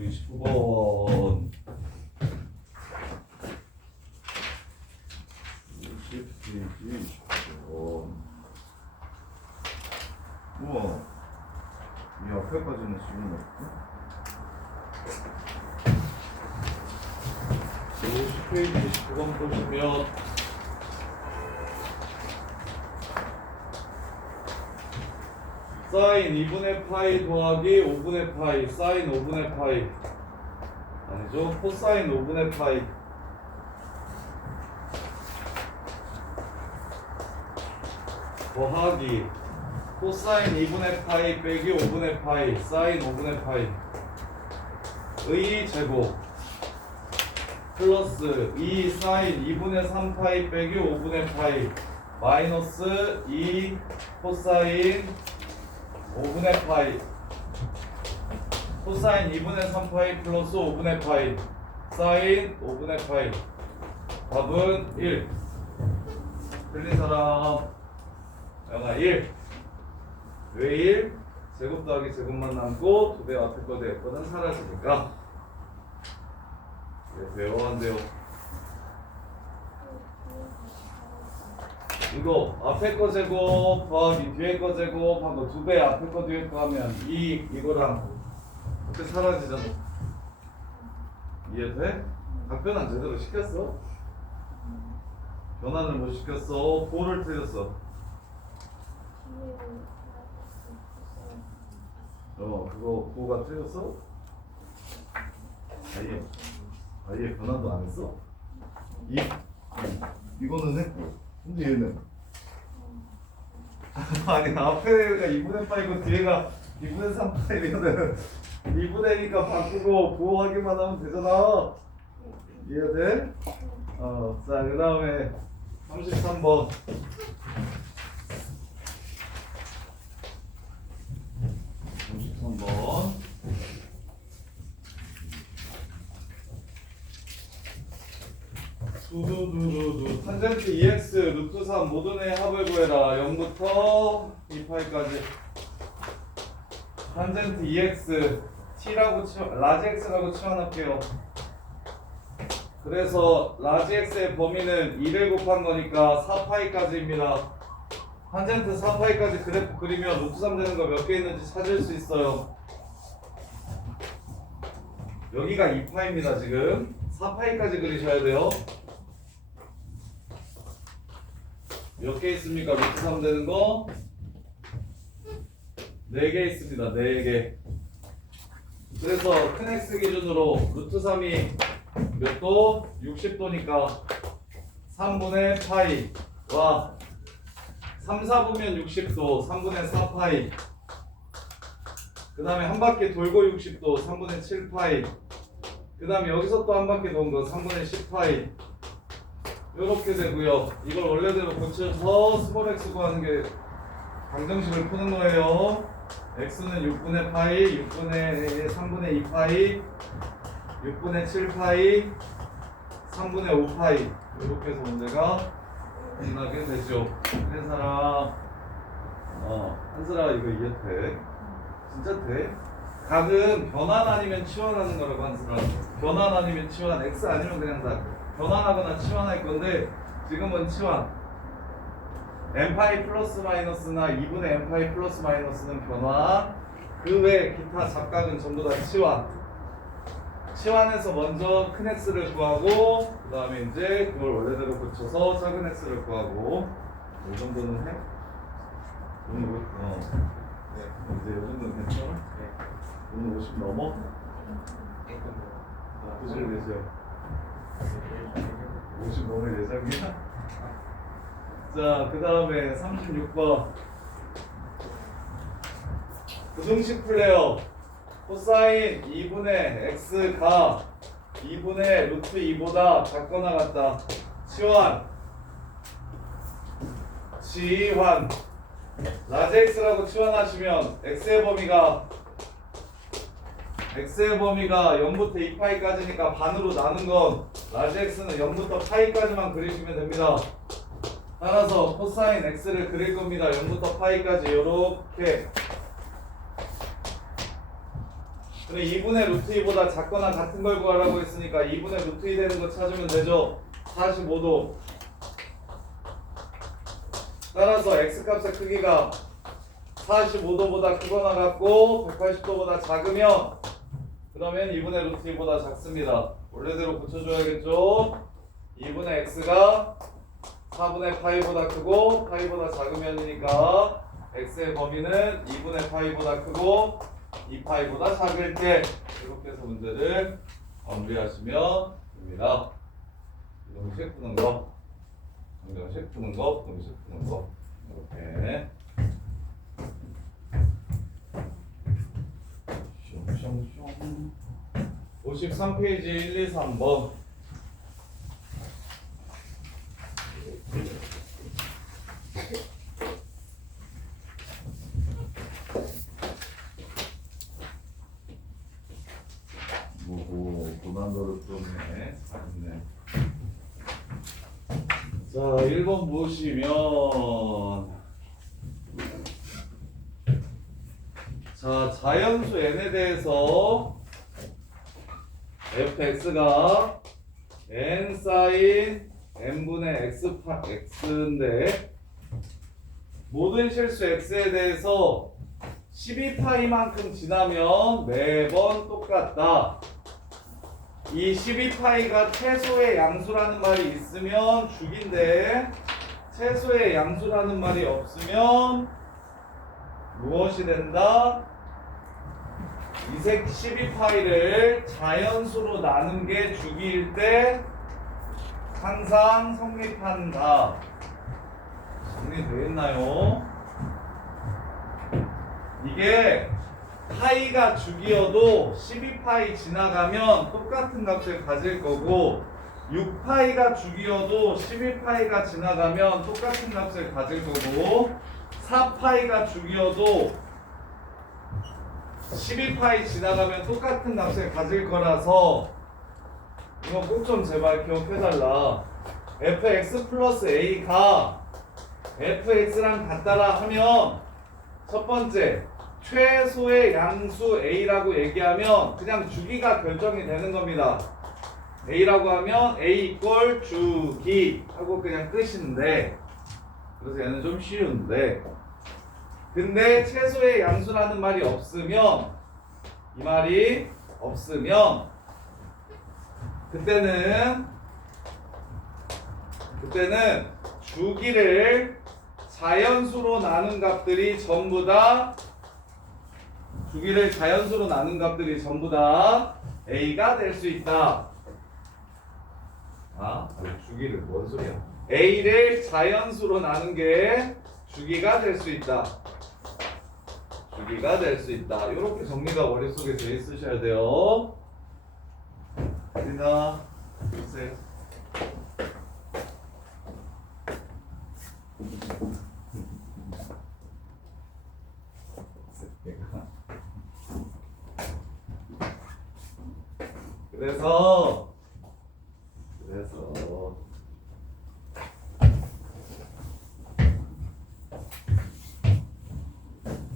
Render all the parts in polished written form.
29번. 29번. 우와. 이 앞에까지는 지금 없고. 50페이지 29번 보시면 사인 2분의 파이 더하기 5분의 파이 사인 5분의 파이 아니죠? 코사인 5분의 파이 더하기 코사인 2분의 파이 빼기 5분의 파이 사인 5분의 파이 의 제곱 플러스 2 사인 2분의 3 파이 빼기 5분의 파이 마이너스 2 코사인 5분의 파이 코사인 2분의 3 파이 플러스 5분의 파이 사인 5분의 파이 답은 1 틀린 사람 영아 1 왜 1? 제곱 더하기 제곱만 남고 두 배 앞에 거 내 거는 사라지니까 배워한대요. 이거 앞에 거 제곱 더하기 뒤에 거 제곱 하고 두 배 앞에 거 뒤에 거 하면 이거랑 어떻게 사라지잖아. 이해돼? 답변은 제대로 시켰어? 변환을 못 시켰어. 보를 틀렸어. 그거 보가 틀렸어? 아예 변환도 안 했어? 이거는 했고 근데 얘는 아니 앞에가 2분의 8이고 뒤에가 2분의 3 파이거든 2분의 2니까 바꾸고 보호하기만 하면 되잖아. 이해돼? 자 그 다음에 33번 33번 두두두두두 탄젠트 2x 루트 3 모든의 합을 구해라. 0부터 2파이까지 탄젠트 2x t라고 라지 x라고 치환할게요. 그래서 라지 x의 범위는 2를 곱한 거니까 4파이까지입니다. 탄젠트 4파이까지 그래프 그리면 루트 3 되는 거 몇 개 있는지 찾을 수 있어요. 여기가 2파입니다. 지금 4파이까지 그리셔야 돼요. 몇 개 있습니까? 루트 3 되는 거? 4개 있습니다. 4개. 그래서 큰 X 기준으로 루트 3이 몇 도? 60도니까 3분의 파이와 3, 4분면 60도 3분의 4파이 그 다음에 한 바퀴 돌고 60도 3분의 7파이 그 다음에 여기서 또 한 바퀴 도는 거 3분의 10파이 이렇게 되고요. 이걸 원래대로 고쳐서 스몰 x 구하는 게 방정식을 푸는 거예요. x는 6분의 파이, 6분의 3분의 2파이, 6분의 7파이, 3분의 5파이 이렇게 해서 문제가 끝나게 되죠. 한 사람 한사람 이거 이해돼? 진짜 돼? 각은 변환 아니면 치환하는 거라고 한 사람. 변환 아니면 치환, x 아니면 그냥 다 변환하거나 치환할 건데 지금은 치환. n파이 플러스 마이너스나 2분의 n파이 플러스 마이너스는 변환. 그 외 기타 잡각은 전부 다 치환. 치환해서 먼저 큰 x를 구하고 그 다음에 이제 그걸 원래대로 고쳐서 작은 x를 구하고 이 정도는 해? 오늘 네. 이제 이 정도는 괜찮아? 네. 오늘 50 넘어? 나쁘실 되죠? 50 넘을 예정이야? 자, 그 다음에 36번 부등식 플레어 코사인 2분의 x가 2분의 루트 2보다 작거나 같다. 치환 라지 x라고 치환하시면 x의 범위가 x의 범위가 0부터 2파이까지니까 반으로 나눈 건 라지 x는 0부터 파이까지만 그리시면 됩니다. 따라서 코사인 x를 그릴 겁니다. 0부터 파이까지 요렇게. 그래 2분의 루트 2보다 작거나 같은 걸 구하라고 했으니까 2분의 루트 2 되는 거 찾으면 되죠. 45도. 따라서 x값의 크기가 45도보다 크거나 같고 180도보다 작으면 그러면 2분의 루트 2보다 작습니다. 원래대로 고쳐줘야겠죠. 2분의 x가 4분의 파이보다 크고 파이보다 작으면이니까 x의 범위는 2분의 파이보다 크고 2파이보다 작을 때 이렇게 해서 문제를 마무리하시면 됩니다. 이동식 푸는 거, 정정식 푸는 거, 부동식 푸는 거 이렇게. 53페이지 1, 2, 3번. 고난도를 푸네. 자, 1번 보시면 자, 자연수 n에 대해서 fx가 n 사인 n분의 x인데 모든 실수 x에 대해서 12파이만큼 지나면 매번 똑같다. 이 12파이가 최소의 양수라는 말이 있으면 죽인데 최소의 양수라는 말이 없으면 무엇이 된다? 이 색 12파이를 자연수로 나눈 게 주기일 때 항상 성립한다. 정리되겠나요? 이게 파이가 주기여도 12파이 지나가면 똑같은 값을 가질 거고 6파이가 주기여도 12파이가 지나가면 똑같은 값을 가질 거고 4파이가 주기여도 12파이 지나가면 똑같은 값을 가질 거라서 이거 꼭 좀 제발 기억해달라. fx 플러스 a가 fx랑 같다라 하면 첫 번째 최소의 양수 a라고 얘기하면 그냥 주기가 결정이 되는 겁니다. a라고 하면 a 이꼴 주기 하고 그냥 끝인데 그래서 얘는 좀 쉬운데 근데 최소의 양수라는 말이 없으면 이 말이 없으면 그때는 주기를 자연수로 나눈 값들이 전부 다 a가 될 수 있다. 주기를 뭔 소리야? a를 자연수로 나눈 게 주기가 될 수 있다. 이렇게 정리가 머릿속에 돼 있으셔야 돼요. 리나 보세요.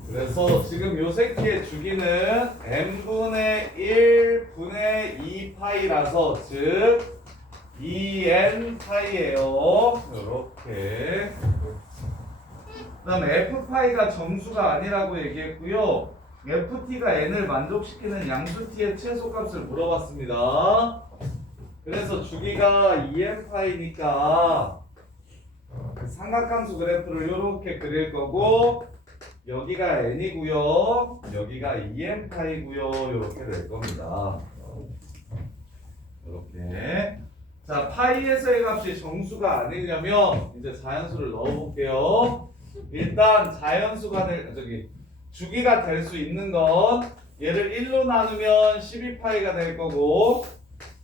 그래서 지금 요 새끼의 주기는 n분의 1분의 2파이라서 즉 2n 파이예요. 이렇게. 그다음에 f파이가 정수가 아니라고 얘기했고요. ft가 n을 만족시키는 양수 t의 최소값을 물어봤습니다. 그래서 주기가 2n 파이니까 삼각함수 그래프를 이렇게 그릴 거고 여기가 n이고요. 여기가 2n 파이고요. 이렇게 될 겁니다. 이렇게. 자, 파이에서의 값이 정수가 아니려면 이제 자연수를 넣어볼게요. 일단 자연수가 주기가 될 수 있는 건 얘를 1로 나누면 12파이가 될 거고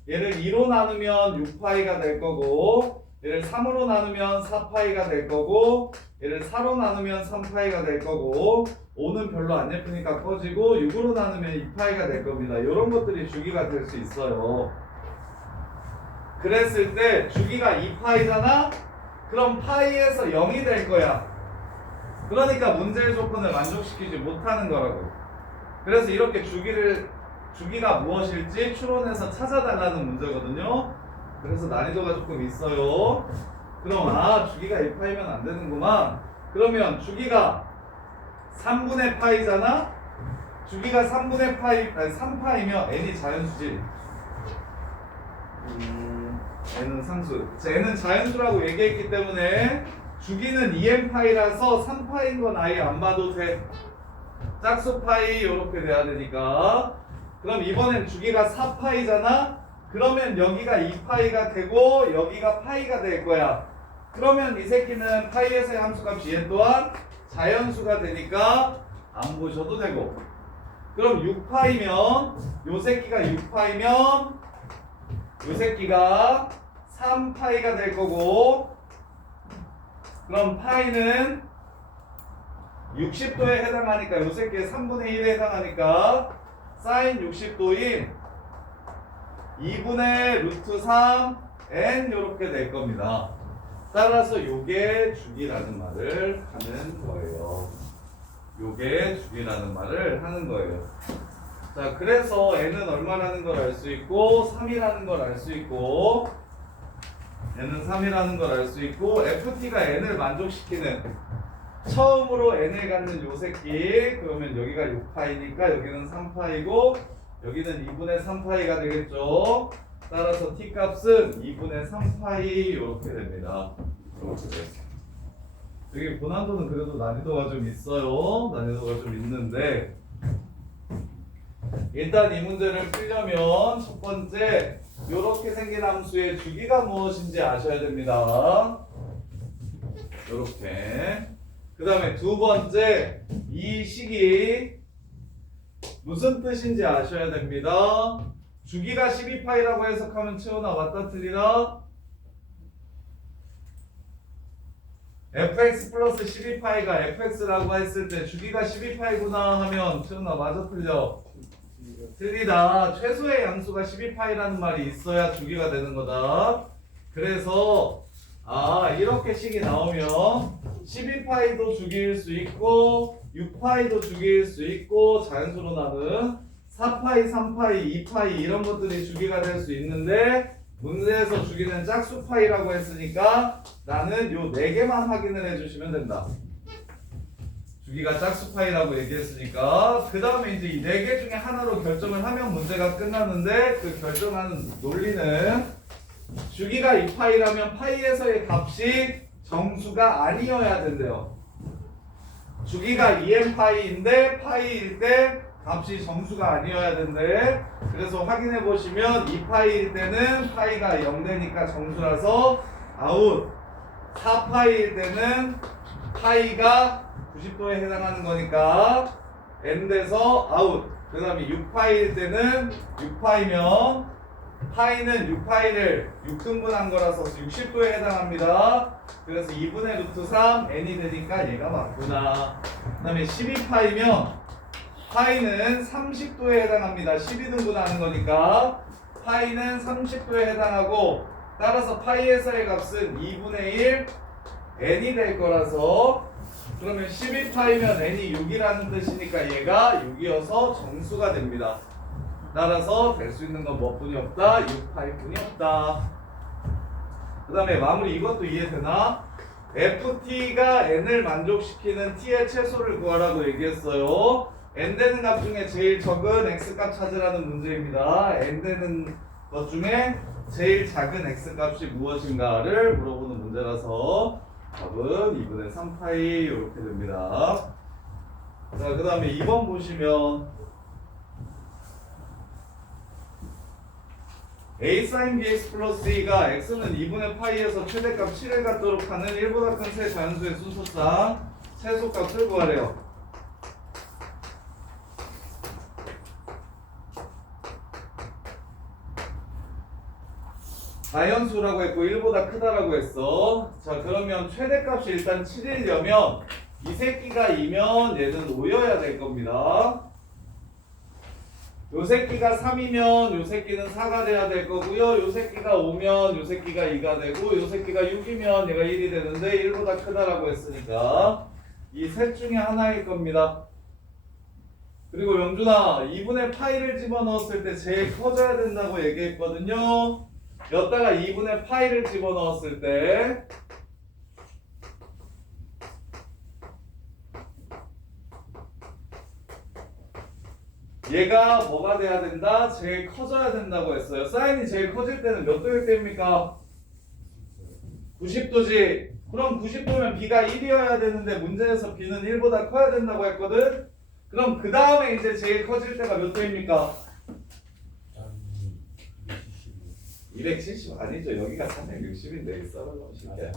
얘를 2로 나누면 6파이가 될 거고 얘를 3으로 나누면 4파이가 될 거고 얘를 4로 나누면 3파이가 될 거고 5는 별로 안 예쁘니까 꺼지고 6으로 나누면 2파이가 될 겁니다. 이런 것들이 주기가 될 수 있어요. 그랬을 때 주기가 2파이잖아? 그럼 파이에서 0이 될 거야. 그러니까 문제의 조건을 만족시키지 못하는 거라고. 그래서 이렇게 주기가 무엇일지 추론해서 찾아달라는 문제거든요. 그래서 난이도가 조금 있어요. 그럼 주기가 2파이면 안 되는구만. 그러면 주기가 3분의 파이잖아? 주기가 3분의 파이, 아니 3파이면 n이 자연수지. n은 상수. n은 자연수라고 얘기했기 때문에 주기는 2n파이라서 3파이인 건 아예 안 봐도 돼. 짝수 파이 이렇게 돼야 되니까. 그럼 이번엔 주기가 4파이잖아? 그러면 여기가 2파이가 되고 여기가 파이가 될 거야. 그러면 이 새끼는 파이에서의 함수값이 얘 또한 자연수가 되니까 안 보셔도 되고. 그럼 6파이면 요 새끼가 6파이면 요 새끼가 3파이가 될 거고 그럼 파이는 60도에 해당하니까 요 새끼의 3분의 1에 해당하니까 사인 60도인 2분의 루트 3 n 요렇게 될 겁니다. 따라서 요게 주기라는 말을 하는 거예요. 요게 주기라는 말을 하는 거예요. 자, 그래서 n은 얼마라는 걸 알 수 있고 3이라는 걸 알 수 있고 n은 3이라는 걸 알 수 있고 ft가 n을 만족시키는 처음으로 n을 갖는 요 새끼 그러면 여기가 6파이니까 여기는 3파이고 여기는 2분의 3파이가 되겠죠. 따라서 t 값은 2분의 3파이 이렇게 됩니다. 여기 고난도는 그래도 난이도가 좀 있어요. 난이도가 좀 있는데 일단 이 문제를 풀려면 첫 번째 이렇게 생긴 함수의 주기가 무엇인지 아셔야 됩니다. 이렇게. 그 다음에 두 번째 이 식이 무슨 뜻인지 아셔야 됩니다. 주기가 12파이라고 해석하면 채우나 맞다 틀리다? fx 플러스 12파이가 fx라고 했을 때 주기가 12파이구나 하면 채우나 맞아 틀려? 틀리다. 최소의 양수가 12파이라는 말이 있어야 주기가 되는 거다. 그래서 이렇게 식이 나오면 12파이도 주기일 수 있고 6파이도 주기일 수 있고 자연수로 나는 4파이, 3파이, 2파이 이런 것들이 주기가 될 수 있는데 문제에서 주기는 짝수파이라고 했으니까 나는 요 4개만 확인을 해주시면 된다. 주기가 짝수파이라고 얘기했으니까 그 다음에 이제 이 4개 중에 하나로 결정을 하면 문제가 끝나는데 그 결정하는 논리는 주기가 2파이라면 파이에서의 값이 정수가 아니어야 된대요. 주기가 2n파이인데 파이일 때 값이 정수가 아니어야 된대. 그래서 확인해 보시면 2파이일 때는 파이가 0되니까 정수라서 아웃. 4파이일 때는 파이가 90도에 해당하는 거니까 n 돼서 아웃. 그 다음에 6파이일 때는 6파이면 파이는 6파이를 6등분한 거라서 60도에 해당합니다. 그래서 2분의 루트 3 n이 되니까 얘가 맞구나. 그 다음에 12파이면 파이는 30도에 해당합니다. 12등분하는 거니까 파이는 30도에 해당하고 따라서 파이에서의 값은 2분의 1 n이 될 거라서 그러면 12파이면 n이 6이라는 뜻이니까 얘가 6이어서 정수가 됩니다. 따라서 될 수 있는 건 뭐뿐이 없다? 6파이뿐이 없다. 그 다음에 마무리 이것도 이해되나? ft가 n을 만족시키는 t의 최소를 구하라고 얘기했어요. n 되는 값 중에 제일 적은 x값 찾으라는 문제입니다. n 되는 것 중에 제일 작은 x값이 무엇인가를 물어보는 문제라서 답은 2분의 3파이 이렇게 됩니다. 자, 그 다음에 2번 보시면 a sin bx 플러스 a가 x는 2분의 파이에서 최대값 7을 갖도록 하는 1보다 큰 세 자연수의 순서상 최소값을 구하래요. 자연수라고 했고 1보다 크다라고 했어. 자, 그러면 최대값이 일단 7이려면 이 새끼가 2면 얘는 5여야 될 겁니다. 요 새끼가 3이면 요 새끼는 4가 돼야 될 거고요. 요 새끼가 5면 요 새끼가 2가 되고 요 새끼가 6이면 얘가 1이 되는데 1보다 크다라고 했으니까 이 셋 중에 하나일 겁니다. 그리고 영준아, 2분의 파이를 집어넣었을 때 제일 커져야 된다고 얘기했거든요. 여기다가 2분의 파이를 집어넣었을 때 얘가 뭐가 돼야 된다? 제일 커져야 된다고 했어요. 사인이 제일 커질 때는 몇 도일 때입니까? 90도지. 그럼 90도면 b가 1이어야 되는데 문제에서 b는 1보다 커야 된다고 했거든? 그럼 그 다음에 이제 제일 커질 때가 몇 도입니까? 270 아니죠. 여기가 460인데 써놓으면 쉽게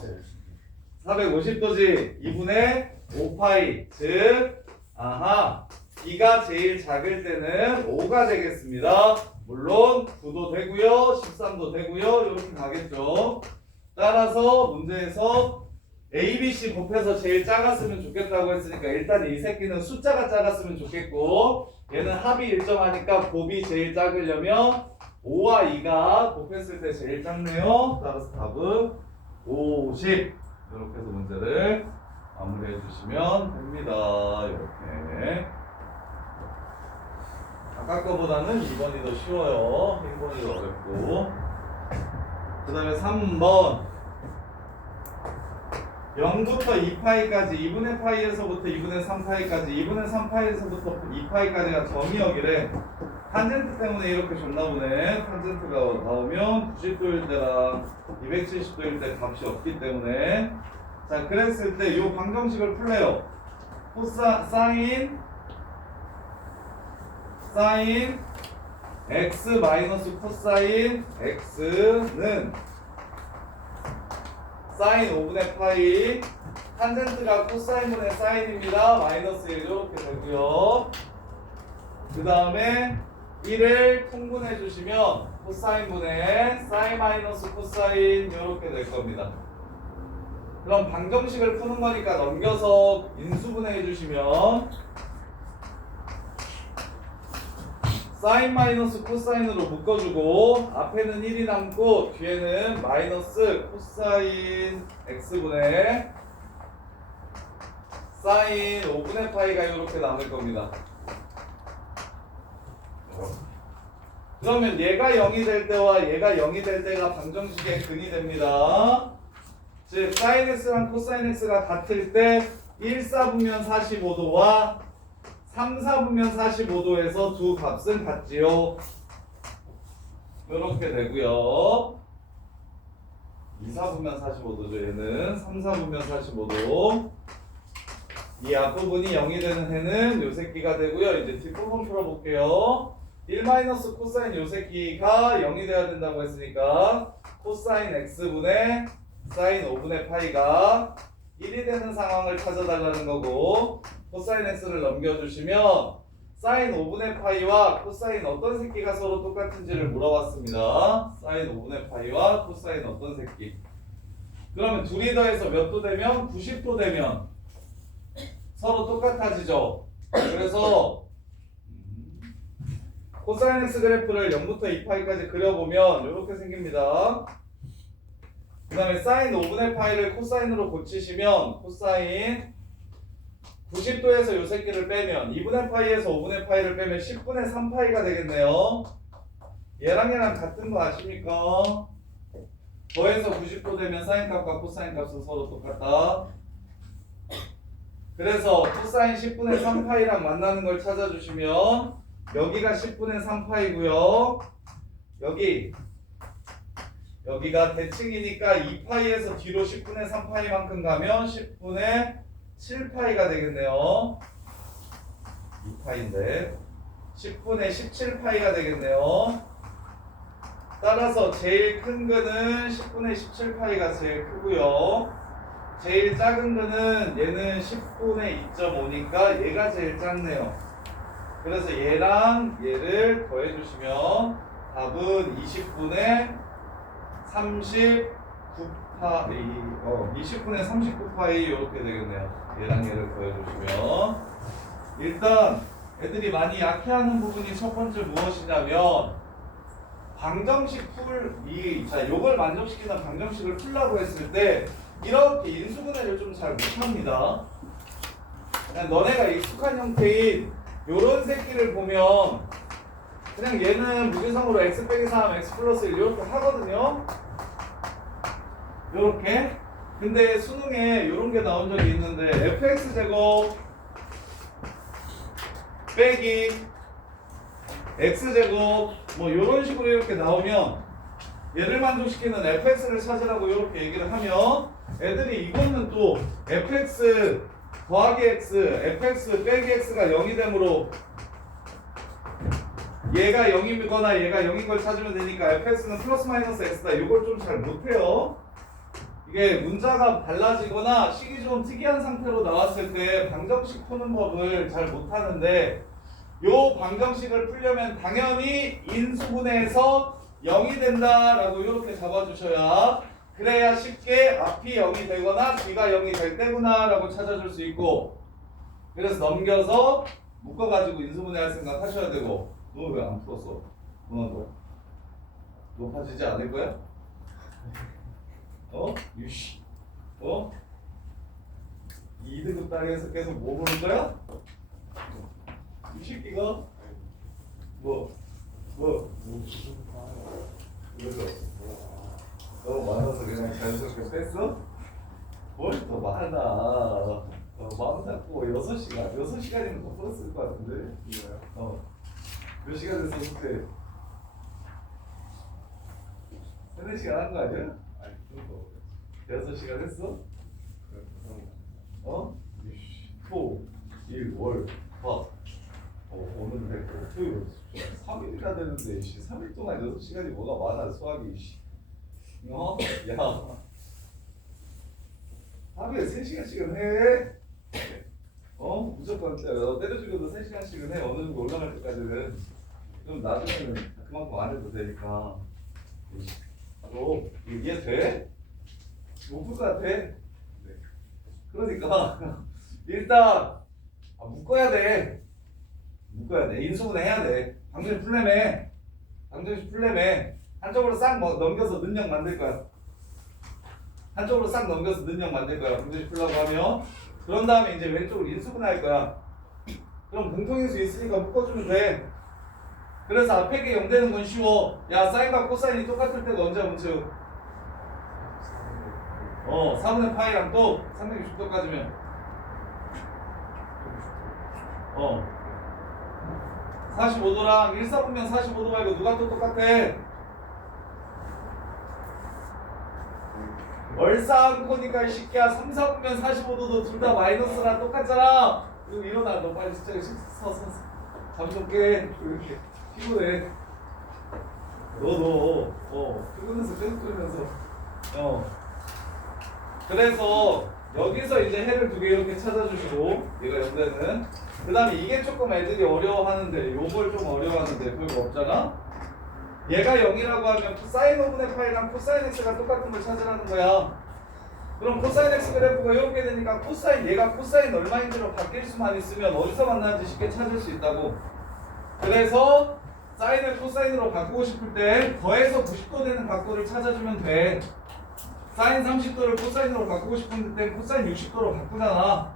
450도지. 2분의 5파이 즉 아하 b가 제일 작을 때는 5가 되겠습니다. 물론 9도 되고요 13도 되고요 이렇게 가겠죠. 따라서 문제에서 A, B, C 곱해서 제일 작았으면 좋겠다고 했으니까 일단 이 새끼는 숫자가 작았으면 좋겠고 얘는 합이 일정하니까 곱이 제일 작으려면 5와 2가 곱했을 때 제일 작네요. 따라서 답은 50. 이렇게 해서 문제를 마무리해 주시면 됩니다. 이렇게. 아까 거보다는 2번이 더 쉬워요. 1번이 더 어렵고. 그 다음에 3번. 0부터 2파이까지 2분의 파이에서부터 2분의 3파이까지 2분의 3파이에서부터 2파이까지가 점이역이래. 탄젠트 때문에 이렇게 줬나 보네. 탄젠트가 나오면 90도일 때랑 270도일 때 값이 없기 때문에 자 그랬을 때 이 방정식을 풀래요. 사인 x 마이너스 코사인 x는 사인 5분의 파이 탄젠트가 코사인분의 사인입니다. 마이너스 1 이렇게 되고요. 그 다음에 1을 통분해 주시면 코사인분의 사인 마이너스 코사인 이렇게 될 겁니다. 그럼 방정식을 푸는 거니까 넘겨서 인수분해 해주시면 사인 마이너스 코사인으로 묶어주고 앞에는 1이 남고 뒤에는 마이너스 코사인 x분의 사인 5분의 파이가 이렇게 남을 겁니다. 그러면 얘가 0이 될 때와 얘가 0이 될 때가 방정식의 근이 됩니다. 즉 사인 x랑 코사인 x가 같을 때 1, 4분면 45도와 3, 4분면 45도에서 두 값은 같지요. 이렇게 되고요. 2, 4분면 45도죠. 얘는 3, 4분면 45도. 이 앞부분이 0이 되는 해는 요 새끼가 되고요. 이제 뒷부분 풀어볼게요. 1 마이너스 코사인 요 새끼가 0이 돼야 된다고 했으니까 코사인 x분의 사인 5분의 파이가 1이 되는 상황을 찾아달라는 거고 코사인 x를 넘겨주시면 사인 5분의 파이와 코사인 어떤 새끼가 서로 똑같은지를 물어봤습니다. 사인 5분의 파이와 코사인 어떤 새끼. 그러면 둘이 더해서 몇 도 되면 90도 되면 서로 똑같아지죠. 그래서 코사인 x 그래프를 0부터 2파이까지 그려보면 이렇게 생깁니다. 그 다음에 사인 5분의 파이를 코사인으로 고치시면 코사인 90도에서 요 새끼를 빼면 2분의 파이에서 5분의 파이를 빼면 10분의 3파이가 되겠네요. 얘랑 얘랑 같은 거 아십니까? 더해서 90도 되면 사인 값과 코사인 값은 서로 똑같다. 그래서 코사인 10분의 3파이랑 만나는 걸 찾아주시면 여기가 10분의 3파이고요. 여기가 대칭이니까 2파이에서 뒤로 10분의 3파이만큼 가면 10분의 7파이가 되겠네요. 2파인데 10분의 17파이가 되겠네요. 따라서 제일 큰 거는 10분의 17파이가 제일 크고요. 제일 작은 거는 얘는 10분의 2.5니까 얘가 제일 작네요. 그래서 얘랑 얘를 더해주시면 답은 20분의 39파이 20분의 39파이 이렇게 되겠네요. 얘랑 얘를 더해주시면 일단 애들이 많이 약해하는 부분이 첫 번째 무엇이냐면 방정식 자 요걸 만족시키는 방정식을 풀라고 했을 때 이렇게 인수분해를 좀 잘 못합니다. 그냥 너네가 익숙한 형태인 요런 새끼를 보면 그냥 얘는 무게상으로 x 빼기 3, x 플러스 1 이렇게 하거든요. 요렇게. 근데 수능에 요런 게 나온 적이 있는데 fx 제곱 빼기 x 제곱 뭐 요런 식으로 이렇게 나오면 얘를 만족시키는 fx를 찾으라고 이렇게 얘기를 하면 애들이 이거는 또 fx 더하기 x, fx 빼기 x가 0이 되므로 얘가 0이거나 얘가 0인 걸 찾으면 되니까 fx는 플러스 마이너스 x다. 이걸 좀 잘 못해요. 이게 문자가 달라지거나 식이 좀 특이한 상태로 나왔을 때 방정식 푸는 법을 잘 못하는데 요 방정식을 풀려면 당연히 인수분해에서 0이 된다라고 이렇게 잡아주셔야 그래야 쉽게 앞이 0이 되거나 뒤가 0이 될 때구나 라고 찾아줄 수 있고 그래서 넘겨서 묶어가지고 인수분해할 생각 하셔야 되고 너 왜 안 풀었어? 너 높아지지 않을 거야? 유씨 2등급 따위에서 계속 뭐 보는 거야? 이 새끼가 그래서 너무 많아서 그냥 자연스럽게 뺐어? 뭘 더 많아? 많다고 6시간이면 더 풀었을 것 같은데? 몇 시간 됐어 그때? 3-4시간 한 거 아니야? 6시간 했어? 토, 일, 월, 화 오늘 됐고 토요일 3일이나 되는데 3일 동안 6시간이 뭐가 많아 수학이 야 하루에 3시간씩은 해 무조건 때려주고도 3시간씩은 해 어느 정도 올라갈 때까지는 그럼 나중에는 그만큼 안 해도 되니까 너 이해 돼? 못 풀 것 같아? 네. 그러니까 일단 묶어야 돼 인수분해 해야 돼 방정식 풀려면 한쪽으로 싹 넘겨서 능력 만들 거야 방정식 풀려고 하면 그런 다음에 이제 왼쪽으로 인수분해 할 거야 그럼 공통인수 있으니까 묶어주면 돼 그래서 앞에 게 0 되는 건 쉬워 야 사인과 코사인이 똑같을 때가 언제 문제요? 4분의 파이랑 또 360도까지면 45도랑 1, 4분면 45도 말고 누가 또 똑같아? 얼싸안고니까 이 새끼야 3, 4분면 45도도 둘 다 마이너스랑 똑같잖아 그리고 일어나 너 빨리 진짜 서서 잠 좀 깨 이렇게 피곤해 너 피곤해서 계속 끓이면서 그래서 여기서 이제 해를 두 개 이렇게 찾아주시고 얘가 연대는 그 다음에 이게 조금 애들이 어려워하는데 요걸 좀 어려워하는데 별거 없잖아 얘가 0이라고 하면 사인 5분의 파이랑 코사인 x가 똑같은 걸 찾으라는 거야 그럼 코사인 x 그래프가 이렇게 되니까 얘가 코사인 얼마인지로 바뀔 수만 있으면 어디서 만나는지 쉽게 찾을 수 있다고 그래서 사인을 코사인으로 바꾸고 싶을 때 더해서 90도 되는 각도를 찾아주면 돼 사인 30도를 코사인으로 바꾸고 싶을 땐 코사인 60도로 바꾸잖아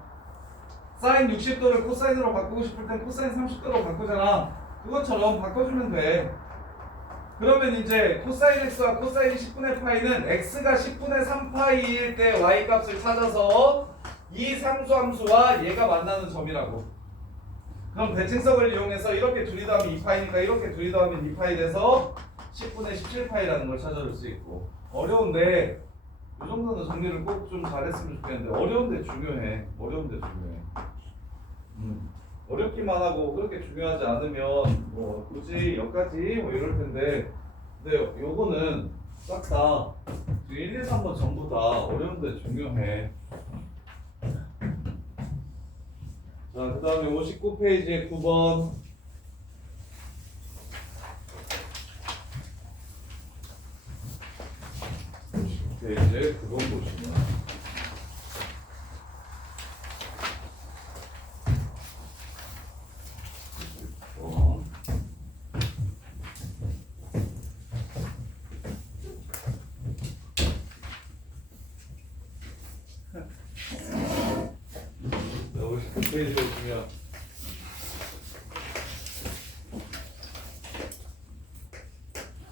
사인 60도를 코사인으로 바꾸고 싶을 땐 코사인 30도로 바꾸잖아 그것처럼 바꿔주면 돼 그러면 이제 코사인 x와 코사인 10분의 파이는 x가 10분의 3파이일 때 y 값을 찾아서 이 상수함수와 얘가 만나는 점이라고 그럼 대칭성을 이용해서 이렇게 둘이 더하면 2파이니까 이렇게 둘이 더하면 2파이 돼서 10분의 17파이라는 걸 찾아줄 수 있고 어려운데 이 정도는 정리를 꼭 좀 잘했으면 좋겠는데 어려운데 중요해 어렵기만 하고 그렇게 중요하지 않으면 뭐 굳이 여기까지 뭐 이럴 텐데 근데 요거는 싹 다 1, 2, 3번 전부 다 어려운데 중요해 자 그 다음에 59페이지에 9번 페이지에 9번 보시면 우리 페이지 보시면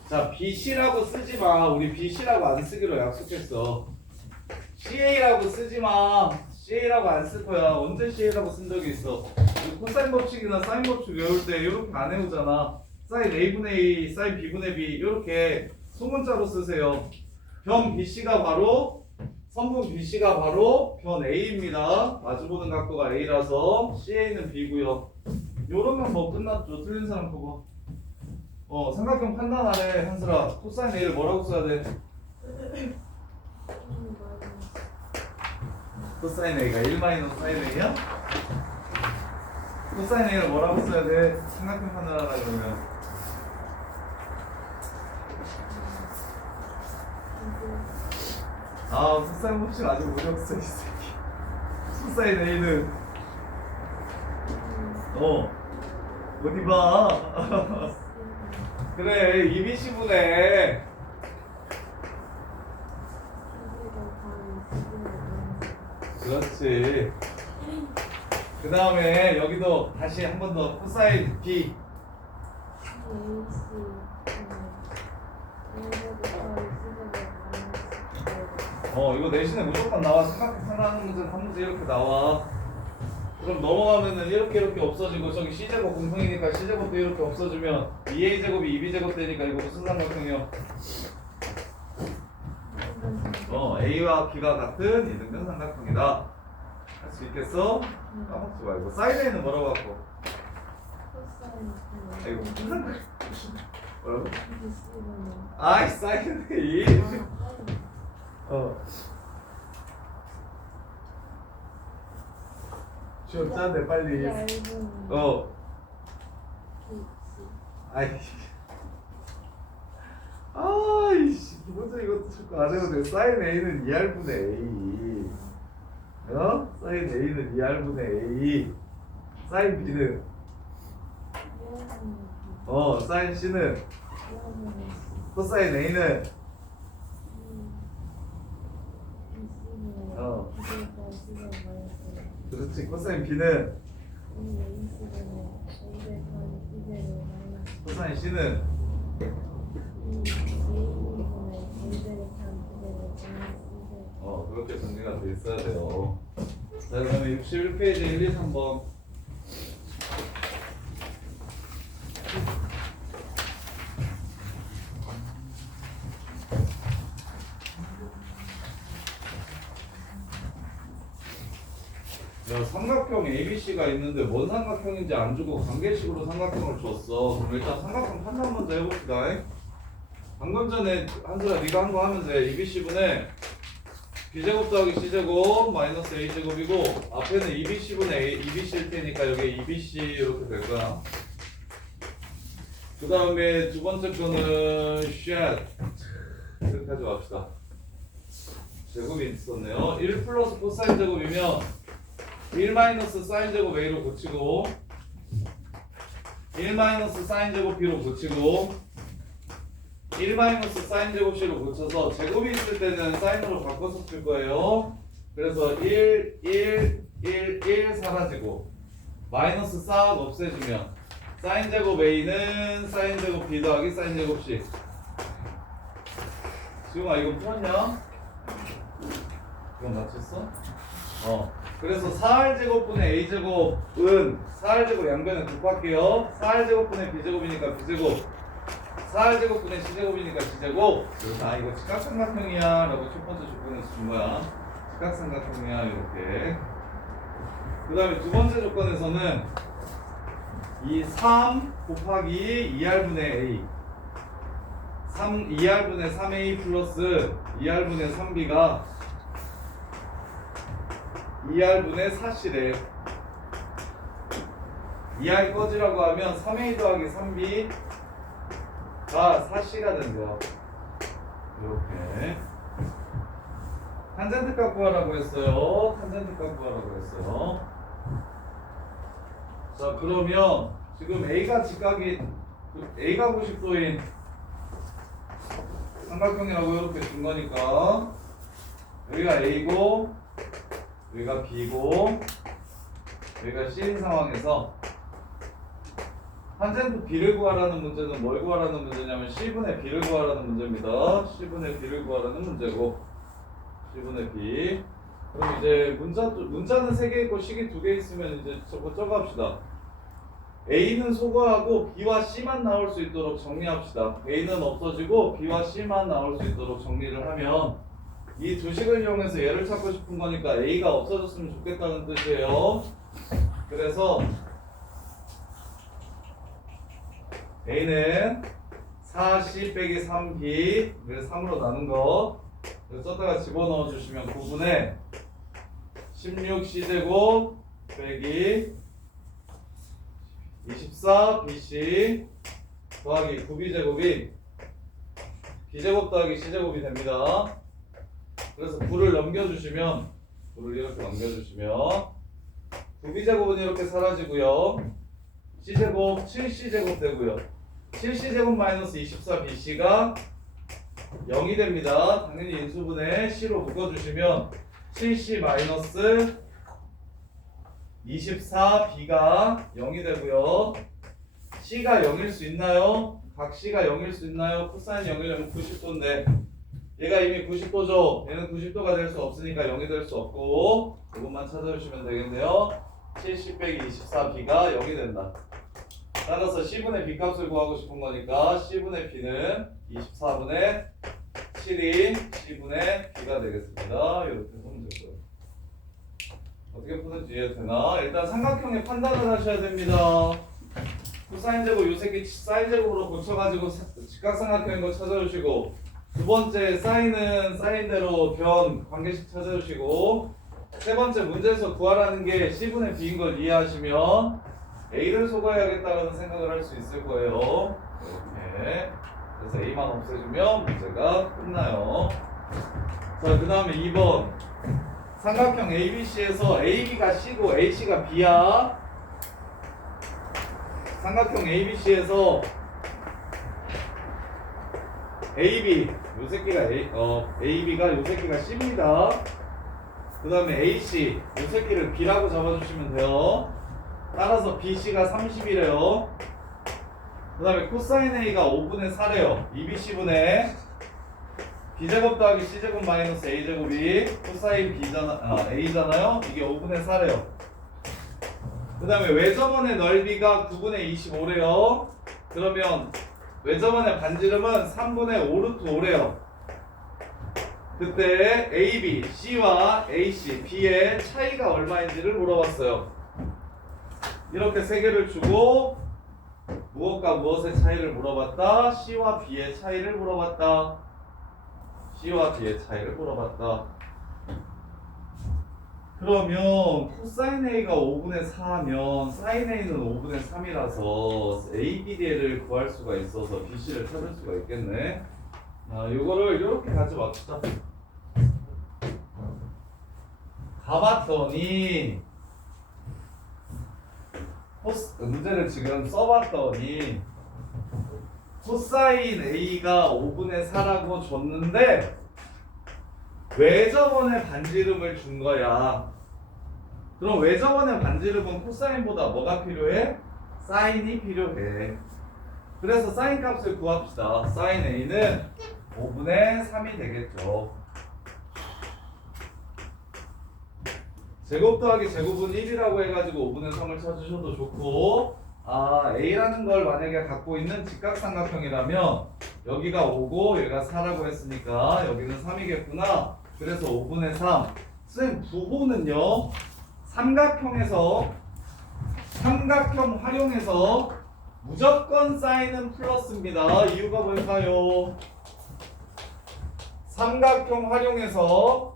자, BC라고 쓰지 마. 우리 BC라고 안 쓰기로 약속했어. CA라고 쓰지 마. CA라고 안 쓸 거야. 언제 CA라고 쓴 적이 있어? 코사인 법칙이나 사인 법칙 외울 때 이렇게 안 외우잖아. 사인 A분의 A, 사인 B분의 B 이렇게 소문자로 쓰세요. 변 BC가 바로 선분 BC가 바로 변 A입니다. 마주보는 각도가 A라서 CA는 B고요. 요러면 뭐 끝났죠. 틀린 사람 그거. 삼각형 판단하래. 한슬아, 코사인 A를 뭐라고 써야 돼? 코사인 A가 1 마이너스 사인 A야? 코사인 A를 뭐라고 써야 돼? 삼각형 판단하라 그러면 코사인 법칙 아직 오래 없어 이 새끼. 코사인 A는 어디 봐. 그래, EBC분의 그렇지. 그 다음에 여기도 다시 한 번 더 코사인 B 이거 내신에 무조건 나와. 삼각형하는 문제 한 문제 이렇게 나와. 그럼 넘어가면은 이렇게 없어지고 저기 C제곱 공통이니까 C제곱도 이렇게 없어지면 2A제곱이 2B제곱 되니까 이거 무슨 삼각형이요? A와 B가 같은 이등변 삼각형이다. 할 수 있겠어? 까먹지 말고. 사인 A는 뭐라고 할거? 아이고 뭐라고? 아이 사인 A 시험 짜네 빨리. 아이씨 먼저 이것도 자꾸 안 해도 돼. 사인 A는 2R분의 A. 사인 A는 2R분의 A. 사인 B는 사인 C는 코사인 A는 그렇지. 코사인 B는 코사인 C는 그렇게 정리가 돼 있어야 돼요. 자, 그러면 61페이지 1, 2, 3번. 야, 삼각형 ABC가 있는데 뭔 삼각형인지 안 주고 관계식으로 삼각형을 줬어. 그럼 일단 삼각형 판단 먼저 해봅시다. 방금 전에 한솔아 네가 한 거 하면 돼. EBC분의 B제곱 더하기 C제곱 마이너스 A제곱이고 앞에는 EBC분의 EBC일 테니까 여기 EBC 이렇게 될 거야. 그 다음에 두 번째 거는 쉣 이렇게 하지 맙시다. 제곱이 있었네요. 1 플러스 코사인 제곱이면 1 마이너스 사인 제곱 A로 고치고 1 마이너스 사인 제곱 B로 고치고 1 마이너스 사인 제곱 C로 고쳐서 제곱이 있을 때는 사인으로 바꿔서 쓸 거예요. 그래서 1, 1, 1, 1 사라지고 마이너스 싹 없애주면 사인 제곱 A는 사인 제곱 B 더하기 사인 제곱 C. 지금아 이거 풀었냐? 이건 맞췄어? 그래서 4R제곱분의 A제곱은 4R제곱 양변에 곱할게요. 4R제곱분의 B제곱이니까 B제곱 4R제곱분의 C제곱이니까 C제곱. 이거 직각삼각형이야 라고 첫 번째 조건에서 준 거야. 직각삼각형이야 이렇게. 그 다음에 두 번째 조건에서는 이 3 곱하기 2R분의 A 2R분의 3A 플러스 2R분의 3B가 2R분의 4C래. 2R 꺼지라고 하면 3A 더하기 3B가 4C가 된대요. 이렇게. 탄젠트 값 구하라고 했어요. 탄젠트 값 구하라고 했어요. 자, 그러면 지금 A가 직각인 A가 90도인 삼각형이라고 이렇게 준 거니까 여기가 A고 여기가 B고 여기가 C인 상황에서 탄젠트 B를 구하라는 문제는 뭘 구하라는 문제냐면 C분의 B를 구하라는 문제입니다. C분의 B를 구하라는 문제고 C분의 B. 그럼 이제 문자는 3개 있고 식이 2개 있으면 이제 저거 합시다. A는 소거하고 B와 C만 나올 수 있도록 정리합시다. A는 없어지고 B와 C만 나올 수 있도록 정리를 하면 이 두 식을 이용해서 얘를 찾고 싶은 거니까 A가 없어졌으면 좋겠다는 뜻이에요. 그래서 A는 4C 빼기 3B를 3으로 나눈 거 썼다가 집어넣어 주시면 9분의 16C제곱 빼기 24BC 더하기 9B제곱이 B제곱 더하기 C제곱이 됩니다. 그래서 9를 넘겨주시면 9를 이렇게 넘겨주시면 9B제곱은 이렇게 사라지고요. C제곱 7C제곱 되고요. 7C제곱 마이너스 24BC가 0이 됩니다. 당연히 인수분해 C로 묶어주시면 7C 마이너스 24B가 0이 되고요. C가 0일 수 있나요? 각 C가 0일 수 있나요? 코사인 0이려면 90도인데 얘가 이미 90도죠. 얘는 90도가 될 수 없으니까 0이 될 수 없고 이것만 찾아주시면 되겠네요. 70 빼기 24B가 0이 된다. 따라서 C분의 B 값을 구하고 싶은 거니까 C분의 B는 24분의 7이 C분의 B가 되겠습니다. 이렇게 보면 되고요. 어떻게 푸는지 이해되나? 일단 삼각형의 판단을 하셔야 됩니다. 코사인 제곱 요 새끼 사인 제곱으로 고쳐가지고 직각삼각형인 거 찾아주시고 두 번째 사인은 사인대로 변 관계식 찾아주시고 세 번째 문제에서 구하라는 게 C분의 B인 걸 이해하시면 A를 소거해야겠다는 생각을 할 수 있을 거예요. 이렇게 그래서 A만 없애주면 문제가 끝나요. 자, 그 다음에 2번 삼각형 ABC에서 AB가 C고 AC가 B야. 삼각형 ABC에서 AB 요 새끼가 AB가 요 새끼가 C입니다. 그 다음에 AC 요 새끼를 B라고 잡아주시면 돼요. 따라서 BC가 30이래요. 그 다음에 코사인 A가 5분의 4래요. 2BC분의 B제곱 더하기 C제곱 마이너스 A제곱이 코사인 A잖아요. 이게 5분의 4래요. 그 다음에 외접원의 넓이가 9분의 25래요. 그러면 외접원의 반지름은 3분의 5루트 5래요. 그때 AB, C와 AC, B의 차이가 얼마인지를 물어봤어요. 이렇게 세 개를 주고 무엇과 무엇의 차이를 물어봤다. C와 B의 차이를 물어봤다. C와 B의 차이를 물어봤다. 그러면 코사인 A가 5분의 4면 사인 A는 5분의 3이라서 ABD를 구할 수가 있어서 BC를 찾을 수가 있겠네. 요거를 이렇게 가져왔다. 가봤더니 문제를 지금 써봤더니 코사인 A가 5분의 4라고 줬는데 외접원의 반지름을 준 거야. 그럼 외접원의 반지름은 코사인보다 뭐가 필요해? 사인이 필요해. 그래서 사인 값을 구합시다. 사인 A는 5분의 3이 되겠죠. 제곱 더하기 제곱은 1이라고 해가지고 5분의 3을 찾으셔도 좋고, A라는 걸 만약에 갖고 있는 직각삼각형이라면 여기가 5고 여기가 4라고 했으니까 여기는 3이겠구나. 그래서 5분의 3. 선생님, 부호는요, 삼각형 활용해서 무조건 사인은 플러스입니다. 이유가 뭘까요? 삼각형 활용해서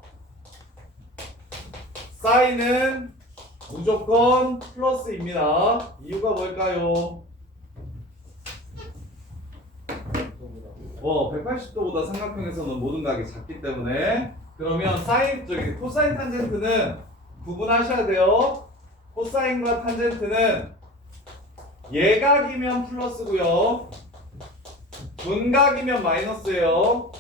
사인은 무조건 플러스입니다. 이유가 뭘까요? 180도보다 삼각형에서는 모든 각이 작기 때문에 그러면 코사인 탄젠트는 구분하셔야 돼요. 코사인과 탄젠트는 예각이면 플러스고요. 분각이면 마이너스예요.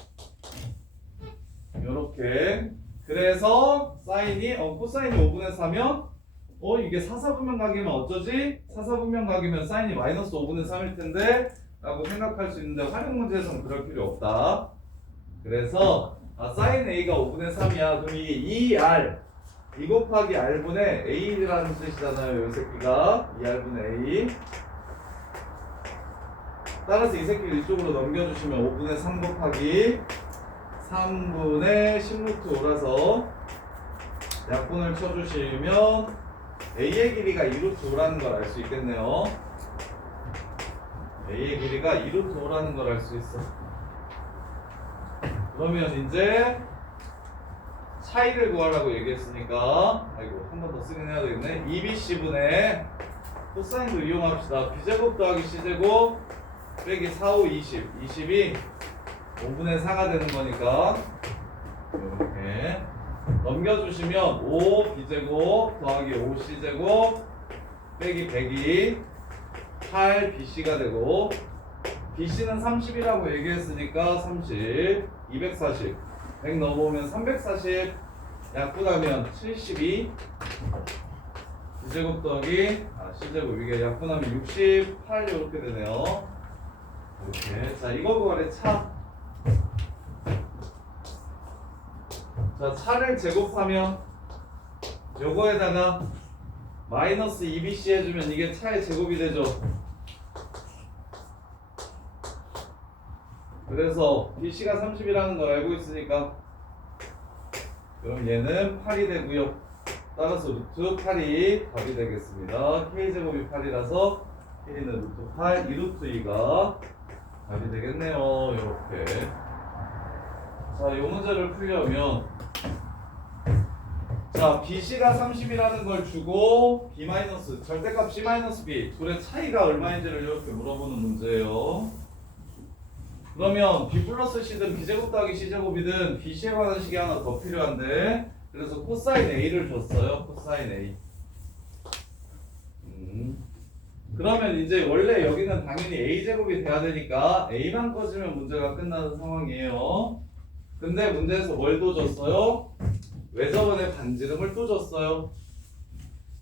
요렇게. 그래서 코사인이 5분의 4면 이게 사사분면각이면 어쩌지? 사사분면각이면 사인이 마이너스 5분의 3일 텐데 라고 생각할 수 있는데 활용 문제에서는 그럴 필요 없다. 그래서 사인 A가 5분의 3이야. 그럼 이게 2R 2 곱하기 R분의 A라는 뜻이잖아요. 이 새끼가 2R분의 A. 따라서 이 새끼를 이쪽으로 넘겨주시면 5분의 3 곱하기 3분의 10루트 5라서 약분을 쳐주시면 A의 길이가 2루트 5라는 걸 알 수 있겠네요. A의 길이가 2루트 5라는 걸 알 수 있어. 그러면 이제 차이를 구하라고 얘기했으니까 한 번 더 쓰긴 해야 되겠네. 2BC분의 코사인도 이용합시다. B제곱 더하기 C제곱 빼기 4, 5, 20 20이 5분의 4가 되는 거니까 이렇게 넘겨주시면 5B제곱 더하기 5C제곱 빼기 100이 8BC가 되고 BC는 30이라고 얘기했으니까 30 240 100 넘어오면 340 약분하면 72 B제곱 더하기 C제곱 이게 약분하면 68 이렇게 되네요. 이렇게. 자, 이거 구하래. 차. 자, 차를 제곱하면 요거에다가 마이너스 2BC 해주면 이게 차의 제곱이 되죠. 그래서 BC가 30이라는 걸 알고 있으니까 그럼 얘는 8이 되고요. 따라서 루트 8이 답이 되겠습니다. K제곱이 8이라서 K는 루트 8, 2루트 2가 답이 되겠네요. 이렇게. 자, 이 문제를 풀려면 자, BC가 30이라는 걸 주고 B- 절대값 C-B 둘의 차이가 얼마인지를 이렇게 물어보는 문제예요. 그러면 B 플러스 C든 B제곱 더하기 C제곱이든 BC에 관한 식이 하나 더 필요한데 그래서 코사인 A를 줬어요. 코사인 A. 그러면 이제 원래 여기는 당연히 A제곱이 돼야 되니까 A만 꺼지면 문제가 끝나는 상황이에요. 근데 문제에서 뭘 또 줬어요? 외접원의 반지름을 또 줬어요.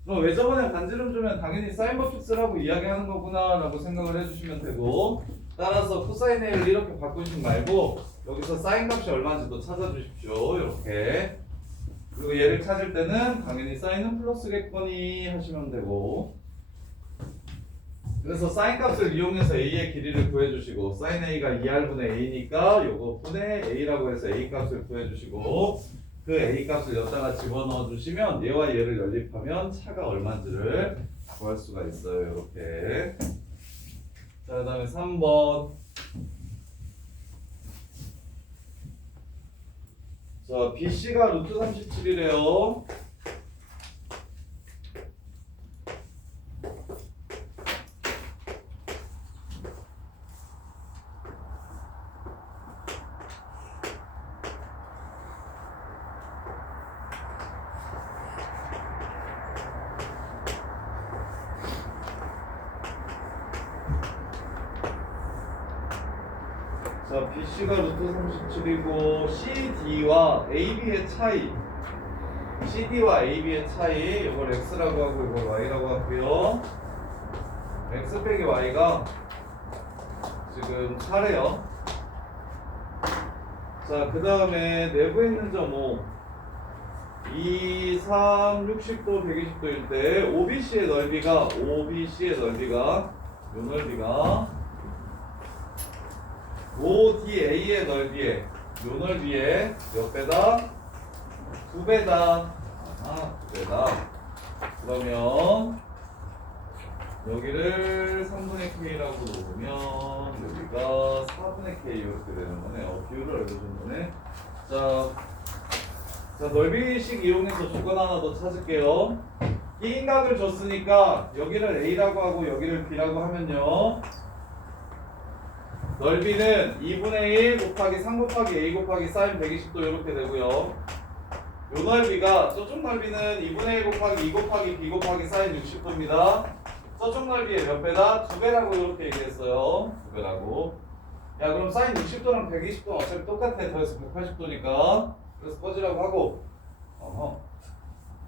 그럼 외접원의 반지름 주면 당연히 사인 버픽스라고 이야기하는 거구나 라고 생각을 해주시면 되고 따라서 코사인 A를 이렇게 바꾸지 말고 여기서 사인 값이 얼마인지도 찾아주십시오. 이렇게. 그리고 얘를 찾을 때는 당연히 사인은 플러스겠거니 하시면 되고 그래서 사인 값을 이용해서 A의 길이를 구해주시고 사인 A가 2R분의 A니까 요거 분의 A라고 해서 A 값을 구해주시고 그 A 값을 여기다가 집어넣어 주시면 얘와 얘를 연립하면 차가 얼마인지를 구할 수가 있어요. 이렇게. 자, 그 다음에 3번. 자, BC가 루트 37이래요. 자, BC가 루트 37이고 CD와 AB의 차이 CD와 AB의 차이 이걸 X라고 하고 이걸 Y라고 하고요. X 빼기 Y가 지금 4래요. 자, 그 다음에 내부에 있는 점 5 2, 3, 60도, 120도일 때 OBC의 넓이가 요 넓이가 ODA의 넓이에 요 넓이에 몇 배다? 2배다. 2배다. 그러면 여기를 3분의 K라고 놓으면 여기가 4분의 K 이렇게 되는 거네요. 비율을 알려준 거네. 자, 넓이식 이용해서 조건 하나 더 찾을게요. 끼인각을 줬으니까 여기를 A라고 하고 여기를 B라고 하면요. 넓이는 2분의 1 곱하기 3 곱하기 a 곱하기 sin 120도 이렇게 되고요. 요 넓이가 저쪽 넓이는 2분의 1 곱하기 2 곱하기 b 곱하기 sin 60도입니다. 저쪽 넓이의 몇 배다? 2배라고 이렇게 얘기했어요. 2배라고. 야 그럼 sin 60도랑 120도는 어차피 똑같아. 더해서 180도니까. 그래서 꺼지라고 하고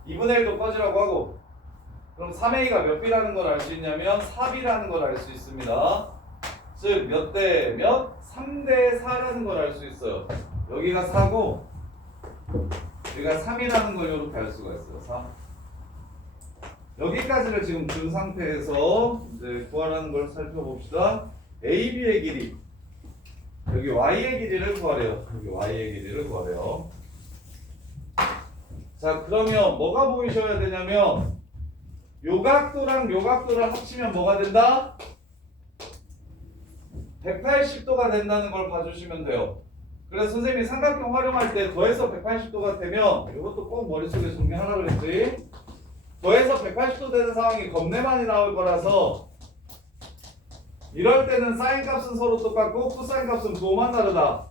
2분의 1도 꺼지라고 하고 그럼 3a가 몇 b라는 걸 알 수 있냐면 4b라는 걸 알 수 있습니다. 즉 몇 대 몇? 3대 4라는 걸 알 수 있어요. 여기가 4고 여기가 3이라는 걸 이렇게 알 수가 있어요. 3. 여기까지를 지금 준 상태에서 이제 구하라는 걸 살펴봅시다. AB의 길이 여기 Y의 길이를 구하래요. 여기 Y의 길이를 구하래요. 자 그러면 뭐가 보이셔야 되냐면 요 각도랑 요 각도를 합치면 뭐가 된다? 180도가 된다는 걸 봐주시면 돼요. 그래서 선생님이 삼각형 활용할 때 더해서 180도가 되면 이것도 꼭 머릿속에 정리하라 그랬지. 더해서 180도 되는 상황이 겁내 많이 나올 거라서 이럴 때는 사인 값은 서로 똑같고 코사인 값은 부호만 다르다.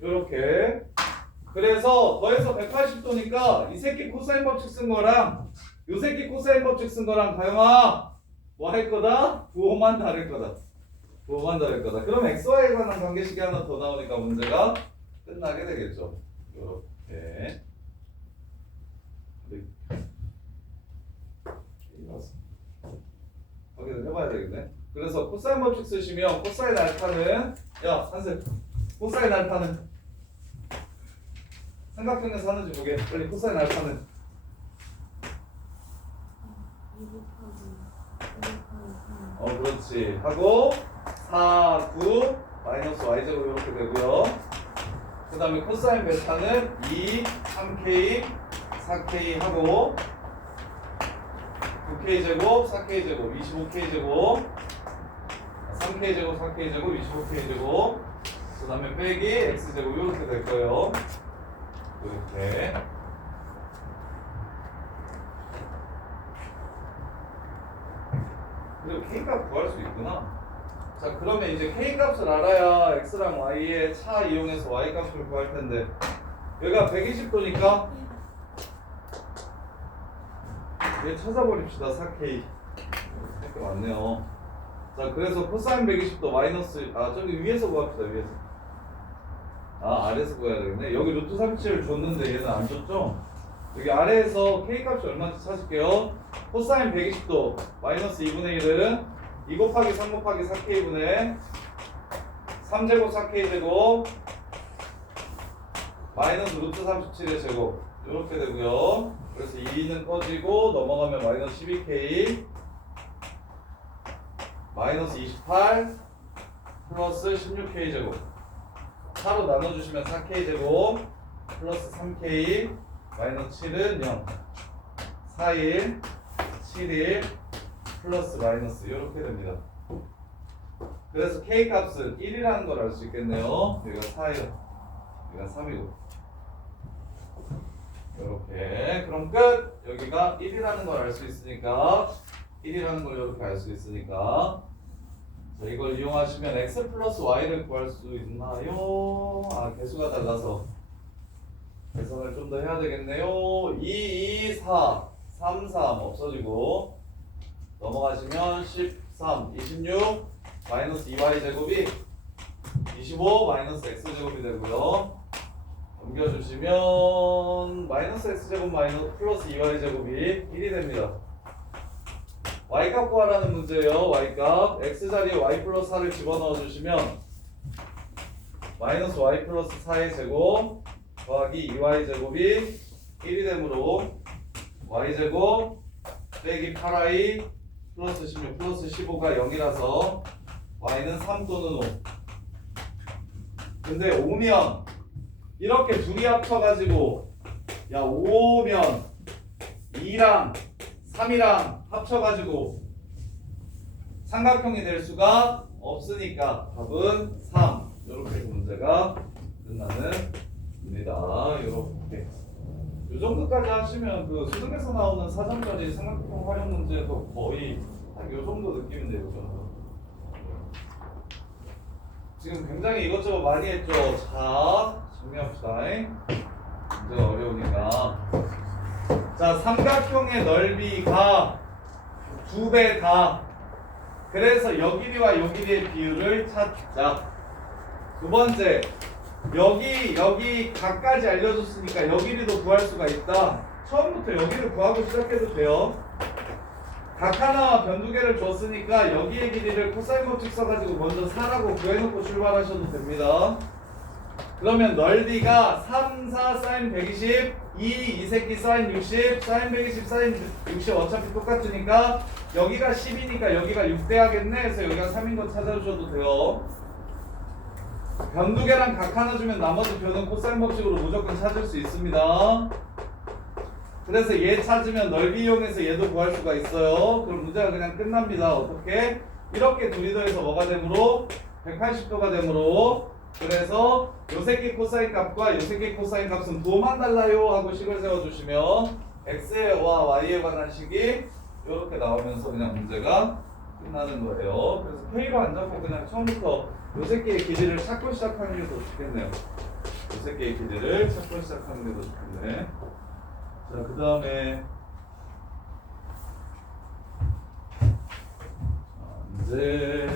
이렇게. 그래서 더해서 180도니까 이 새끼 코사인 법칙 쓴 거랑 요 새끼 코사인 법칙 쓴 거랑 다영아 뭐 할 거다? 부호만 다를 거다. 부호만 다를 거다. 그럼 xy에 관한 관계식이 하나 더 나오니까 문제가 끝나게 되겠죠. 이렇게. 확인을 해봐야 되겠네. 그래서 코사인 법칙 쓰시면 코사인 알파는 야 한세 코사인 알파는 삼각형에서 하는지 보게. 빨리 코사인 알파는 그렇지 하고 4, 9 마이너스 y제곱 이렇게 되고요. 그 다음에 코사인 베타는 2, 3k, 4k 하고 9k제곱, 4k제곱, 25k제곱 3k제곱, 4k제곱, 25k제곱 그 다음에 빼기 x제곱 이렇게 될 거예요. 이렇게. 그리고 K값 구할 수 있구나. 자 그러면 이제 K값을 알아야 X랑 Y의 차 이용해서 Y값을 구할 텐데 여기가 120도니까 얘 찾아버립시다. 4K 이렇게 맞네요. 자 그래서 코사인 120도 마이너스 저기 위에서 구합시다. 위에서 아래에서 구해야 되겠네. 여기 루트 37을 줬는데 얘는 안 줬죠? 여기 아래에서 K값이 얼마인지 찾을게요. 코사인 120도 마이너스 2분의 1은 2 곱하기 3 곱하기 4K분의 3제곱 4K제곱 마이너스 루트 37의 제곱 이렇게 되고요. 그래서 2는 꺼지고 넘어가면 마이너스 12K 마이너스 28 플러스 16K제곱 4로 나눠주시면 4K제곱 플러스 3K 마이너스 7은 0 4일 7일 플러스 마이너스 이렇게 됩니다. 그래서 K값은 1이라는 걸 알 수 있겠네요. 여기가 4이고 여기가 3이고 이렇게. 그럼 끝. 여기가 1이라는 걸 알 수 있으니까 1이라는 걸 이렇게 알 수 있으니까 자, 이걸 이용하시면 x 플러스 y를 구할 수 있나요? 개수가 달라서 계산을 좀 더 해야 되겠네요. 2, 2, 4 3, 3 없어지고 넘어가시면 13, 26 마이너스 2y제곱이 25 마이너스 x제곱이 되고요. 옮겨주시면 마이너스 x제곱 마이너스 플러스 2y제곱이 1이 됩니다. y값 구하라는 문제예요. y값 x자리에 y 플러스 4를 집어넣어 주시면 마이너스 y 플러스 4의 제곱 더하기 2y제곱이 1이 되므로 y제곱 빼기 8y 플러스 16 플러스 15가 0이라서 y는 3 또는 5. 근데 5면 이렇게 둘이 합쳐가지고 5면 2랑 3이랑 합쳐가지고 삼각형이 될 수가 없으니까 답은 3. 이렇게 문제가 끝나는 겁니다. 이렇게. 이 정도까지 하시면 그 수능에서 나오는 사전까지 삼각형 활용 문제도 거의 딱 이 정도 느낌인데 이 정도. 지금 굉장히 이것저것 많이 했죠. 자, 정리합시다. 문제가 어려우니까. 자, 삼각형의 넓이가 2배다. 그래서 여 길이와 요 길이의 비율을 찾자. 두 번째, 여기 각까지 알려줬으니까 여 길이도 구할 수가 있다. 처음부터 여기를 구하고 시작해도 돼요. 각 하나와 변 두 개를 줬으니까 여기의 길이를 코사인 법칙 써가지고 먼저 4라고 구해놓고 출발하셔도 됩니다. 그러면 넓이가 3, 4, 사인 120, 2 새끼 사인 60, 사인 120, 사인 60 어차피 똑같으니까 여기가 10이니까 여기가 6 돼야겠네 해서 여기가 3인 거 찾아주셔도 돼요. 변 두 개랑 각 하나 주면 나머지 변은 코사인 법칙으로 무조건 찾을 수 있습니다. 그래서 얘 찾으면 넓이 이용해서 얘도 구할 수가 있어요. 그럼 문제가 그냥 끝납니다. 어떻게? 이렇게 둘이 더해서 뭐가 되므로? 180도가 되므로. 그래서 요 새끼 코사인 값과 요 새끼 코사인 값은 도만 달라요 하고 식을 세워주시면 x와 y에 관한 식이 이렇게 나오면서 그냥 문제가 끝나는 거예요. 그래서 K로 안 잡고 그냥 처음부터 요 새끼의 길이를 찾고 시작하는 게 더 좋겠네요. 요 새끼의 길이를 찾고 시작하는 게 더 좋겠네. 자, 그 다음에 문제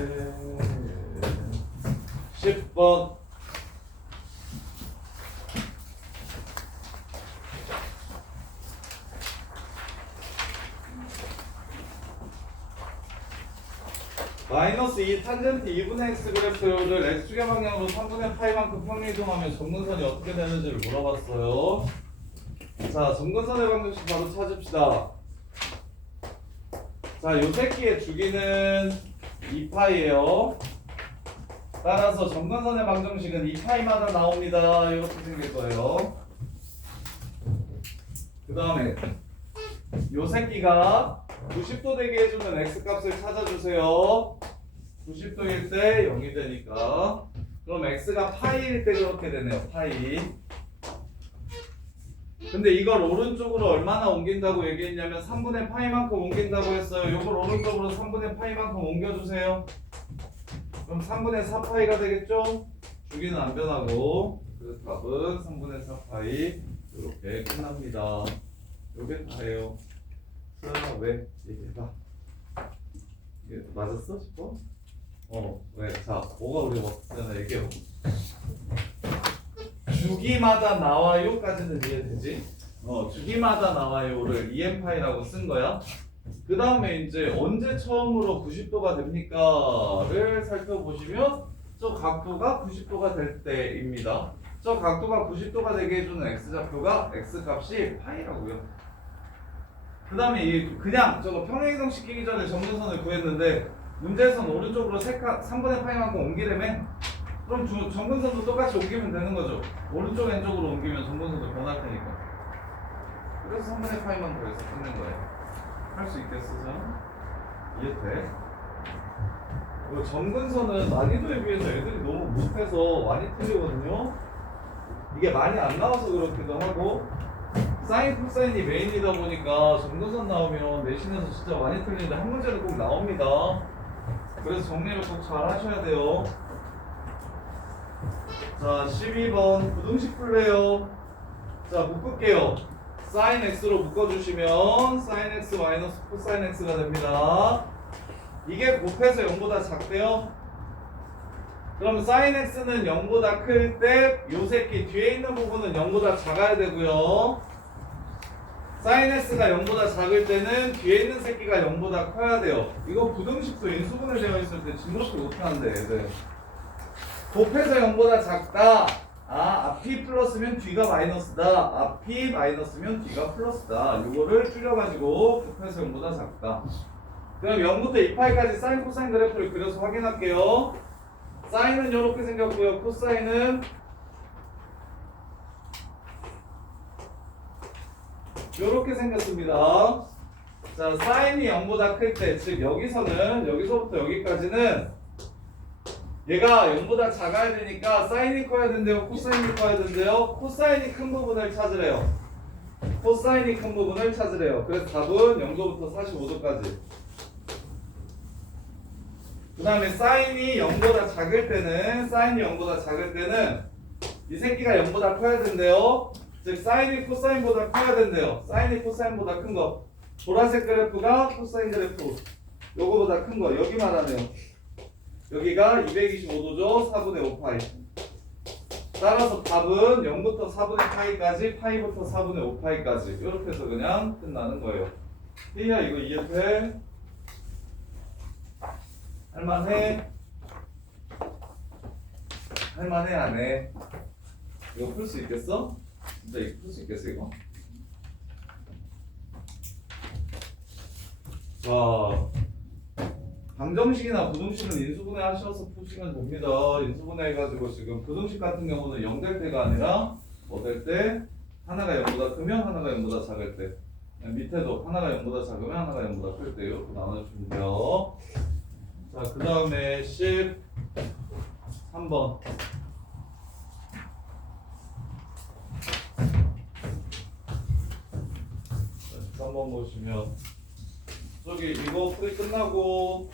10번. 마이너스 2 탄젠트 2분의 x 그래프를 x축의 방향으로 3분의 파이만큼 평행이동하면 점근선이 어떻게 되는지를 물어봤어요. 자, 점근선의 방정식 바로 찾읍시다. 자, 요 새끼의 주기는 2파이예요. 따라서 점근선의 방정식은 2파이마다 나옵니다. 이렇게 생길 거예요. 그 다음에 요 새끼가 90도 되게 해주는 x값을 찾아주세요. 90도일 때 0이 되니까. 그럼 x가 파이일 때 그렇게 되네요. 파이. 근데 이걸 오른쪽으로 얼마나 옮긴다고 얘기했냐면 3분의 파이만큼 옮긴다고 했어요. 이걸 오른쪽으로 3분의 파이만큼 옮겨주세요. 그럼 3분의 4파이가 되겠죠? 주기는 안 변하고. 그래서 답은 3분의 4파이. 이렇게 끝납니다. 요게 다예요. 자, 왜? 얘기해봐. 이게 맞았어? 싶어? 왜? 자, 뭐가 우리 먹잖아. 얘기해봐. 주기마다 나와요까지는 이해되지? 주기마다 나와요를 EM파이라고 쓴 거야. 그 다음에 이제 언제 처음으로 90도가 됩니까를 살펴보시면 저 각도가 90도가 될 때입니다. 저 각도가 90도가 되게 해주는 x좌표가 x값이 파이라고요. 그 다음에 그냥 저거 평행이동 시키기 전에 점근선을 구했는데 문제에서는 오른쪽으로 3분의 파이만큼 옮기려면 그럼 점근선도 똑같이 옮기면 되는 거죠. 오른쪽 왼쪽으로 옮기면 점근선도 변할 테니까. 그래서 3분의 파이만 더해서 끊는 거예요. 할 수 있겠어, 자? 이해돼? 그리고 점근선은 난이도에 비해서 애들이 너무 못해서 많이 틀리거든요. 이게 많이 안 나와서 그렇기도 하고 사인 코사인이 메인이다 보니까 점근선 나오면 내신에서 진짜 많이 틀리는데 한 문제는 꼭 나옵니다. 그래서 정리를 꼭 잘 하셔야 돼요. 자, 12번 부등식 풀래요. 자, 묶을게요. 사인 x로 묶어주시면 사인 x 마이너스 코사인 x가 됩니다. 이게 곱해서 0보다 작대요. 그럼 사인 x는 0보다 클 때 요 새끼 뒤에 있는 부분은 0보다 작아야 되고요. 사인 x가 0보다 작을 때는 뒤에 있는 새끼가 0보다 커야 돼요. 이거 부등식도 인수분해 되어 있을 때 진그럽게 못하는데 애들. 곱해서 0보다 작다. 앞이 플러스면 뒤가 마이너스다. 앞이 마이너스면 뒤가 플러스다. 이거를 줄여가지고 곱해서 0보다 작다. 그럼 0부터 2파이까지 사인 코사인 그래프를 그려서 확인할게요. 사인은 이렇게 생겼고요. 코사인은 이렇게 생겼습니다. 자, 사인이 0보다 클 때, 즉 여기서부터 여기까지는 얘가 0보다 작아야 되니까 사인이 커야 된대요, 코사인이 커야 된대요. 코사인이 큰 부분을 찾으래요. 코사인이 큰 부분을 찾으래요. 그래서 답은 0도부터 45도까지. 그 다음에 사인이 0보다 작을 때는 이 새끼가 0보다 커야 된대요. 즉 사인이 코사인보다 커야 된대요. 사인이 코사인보다 큰 거. 보라색 그래프가 코사인 그래프. 요거보다 큰 거. 여기 말하네요. 여기가 225도죠. 4분의 5파이. 따라서 답은 0부터 4분의 파이까지, 파이부터 4분의 5파이까지 이렇게 해서 그냥 끝나는 거예요. 희야 이거 이해돼? 할만해? 할만해 안 해? 이거 풀 수 있겠어? 진짜 이거 풀 수 있겠어 이거? 자, 방정식이나 부등식은 인수분해 하셔서 푸시면 됩니다. 인수분해 해가지고 지금 부등식 같은 경우는 0 될 때가 아니라 뭐 될 때? 하나가 0보다 크면 하나가 0보다 작을 때. 밑에도 하나가 0보다 작으면 하나가 0보다 클 때 이렇게 나눠주면 돼요. 자, 그 다음에 13번. 자, 13번 보시면 저기 이거 풀이 끝나고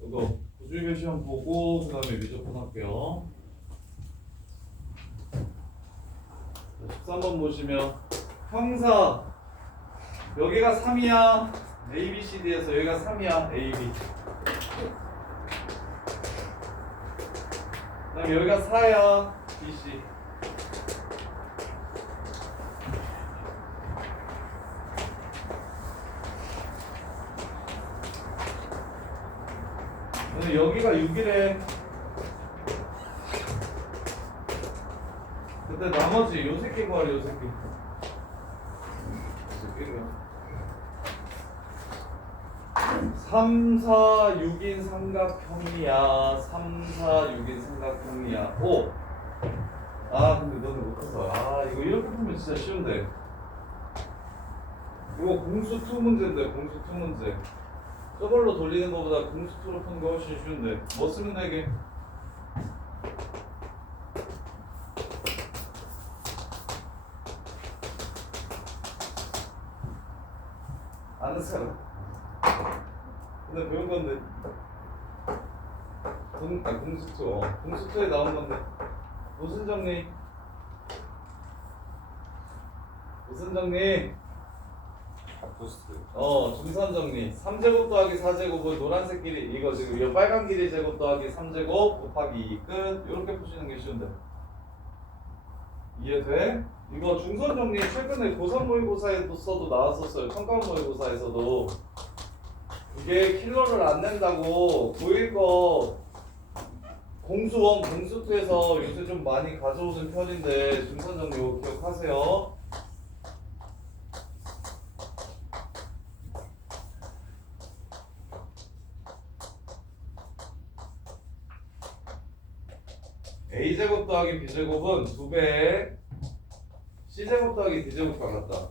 이거 구주의별 시험 보고 그 다음에 미적분 할게요. 13번 보시면 형사 여기가 3이야. A, B, C, D에서 여기가 3이야. A, B. 그 다음에 여기가 4야. B, C. 여기가 6이래. 그때 나머지 요 새끼 구하래. 요 새끼. 새끼가 3, 4, 6인 삼각형이야. 3, 4, 6인 삼각형이야. 오. 아 근데 너는 못해서. 아 이거 이렇게 풀면 진짜 쉬운데. 이거 공수 2 문제인데. 공수 2 문제. 저걸로 돌리는 것보다 공수 2로 푸는 거 훨씬 쉬운데. 뭐 쓰면 되게? 아는 사람. 근데 배운 건데. 공수 2. 공수 2에 나온 건데. 무슨 정리? 무슨 정리? 중선 정리. 3제곱 더하기 4제곱은 노란색 길이 이거 지금 이 빨간 길이 제곱 더하기 3제곱 곱하기 2 끝. 이렇게 푸시는 게 쉬운데. 이해돼? 이거 중선 정리 최근에 고3 모의고사에서도 나왔었어요. 평가원 모의고사에서도. 이게 킬러를 안 낸다고 고1 거 공수 1, 공수 2에서 요새 좀 많이 가져오는 편인데 중선 정리 기억하세요. A제곱 더하기 B제곱은 2배에 C제곱 더하기 D제곱과 같다.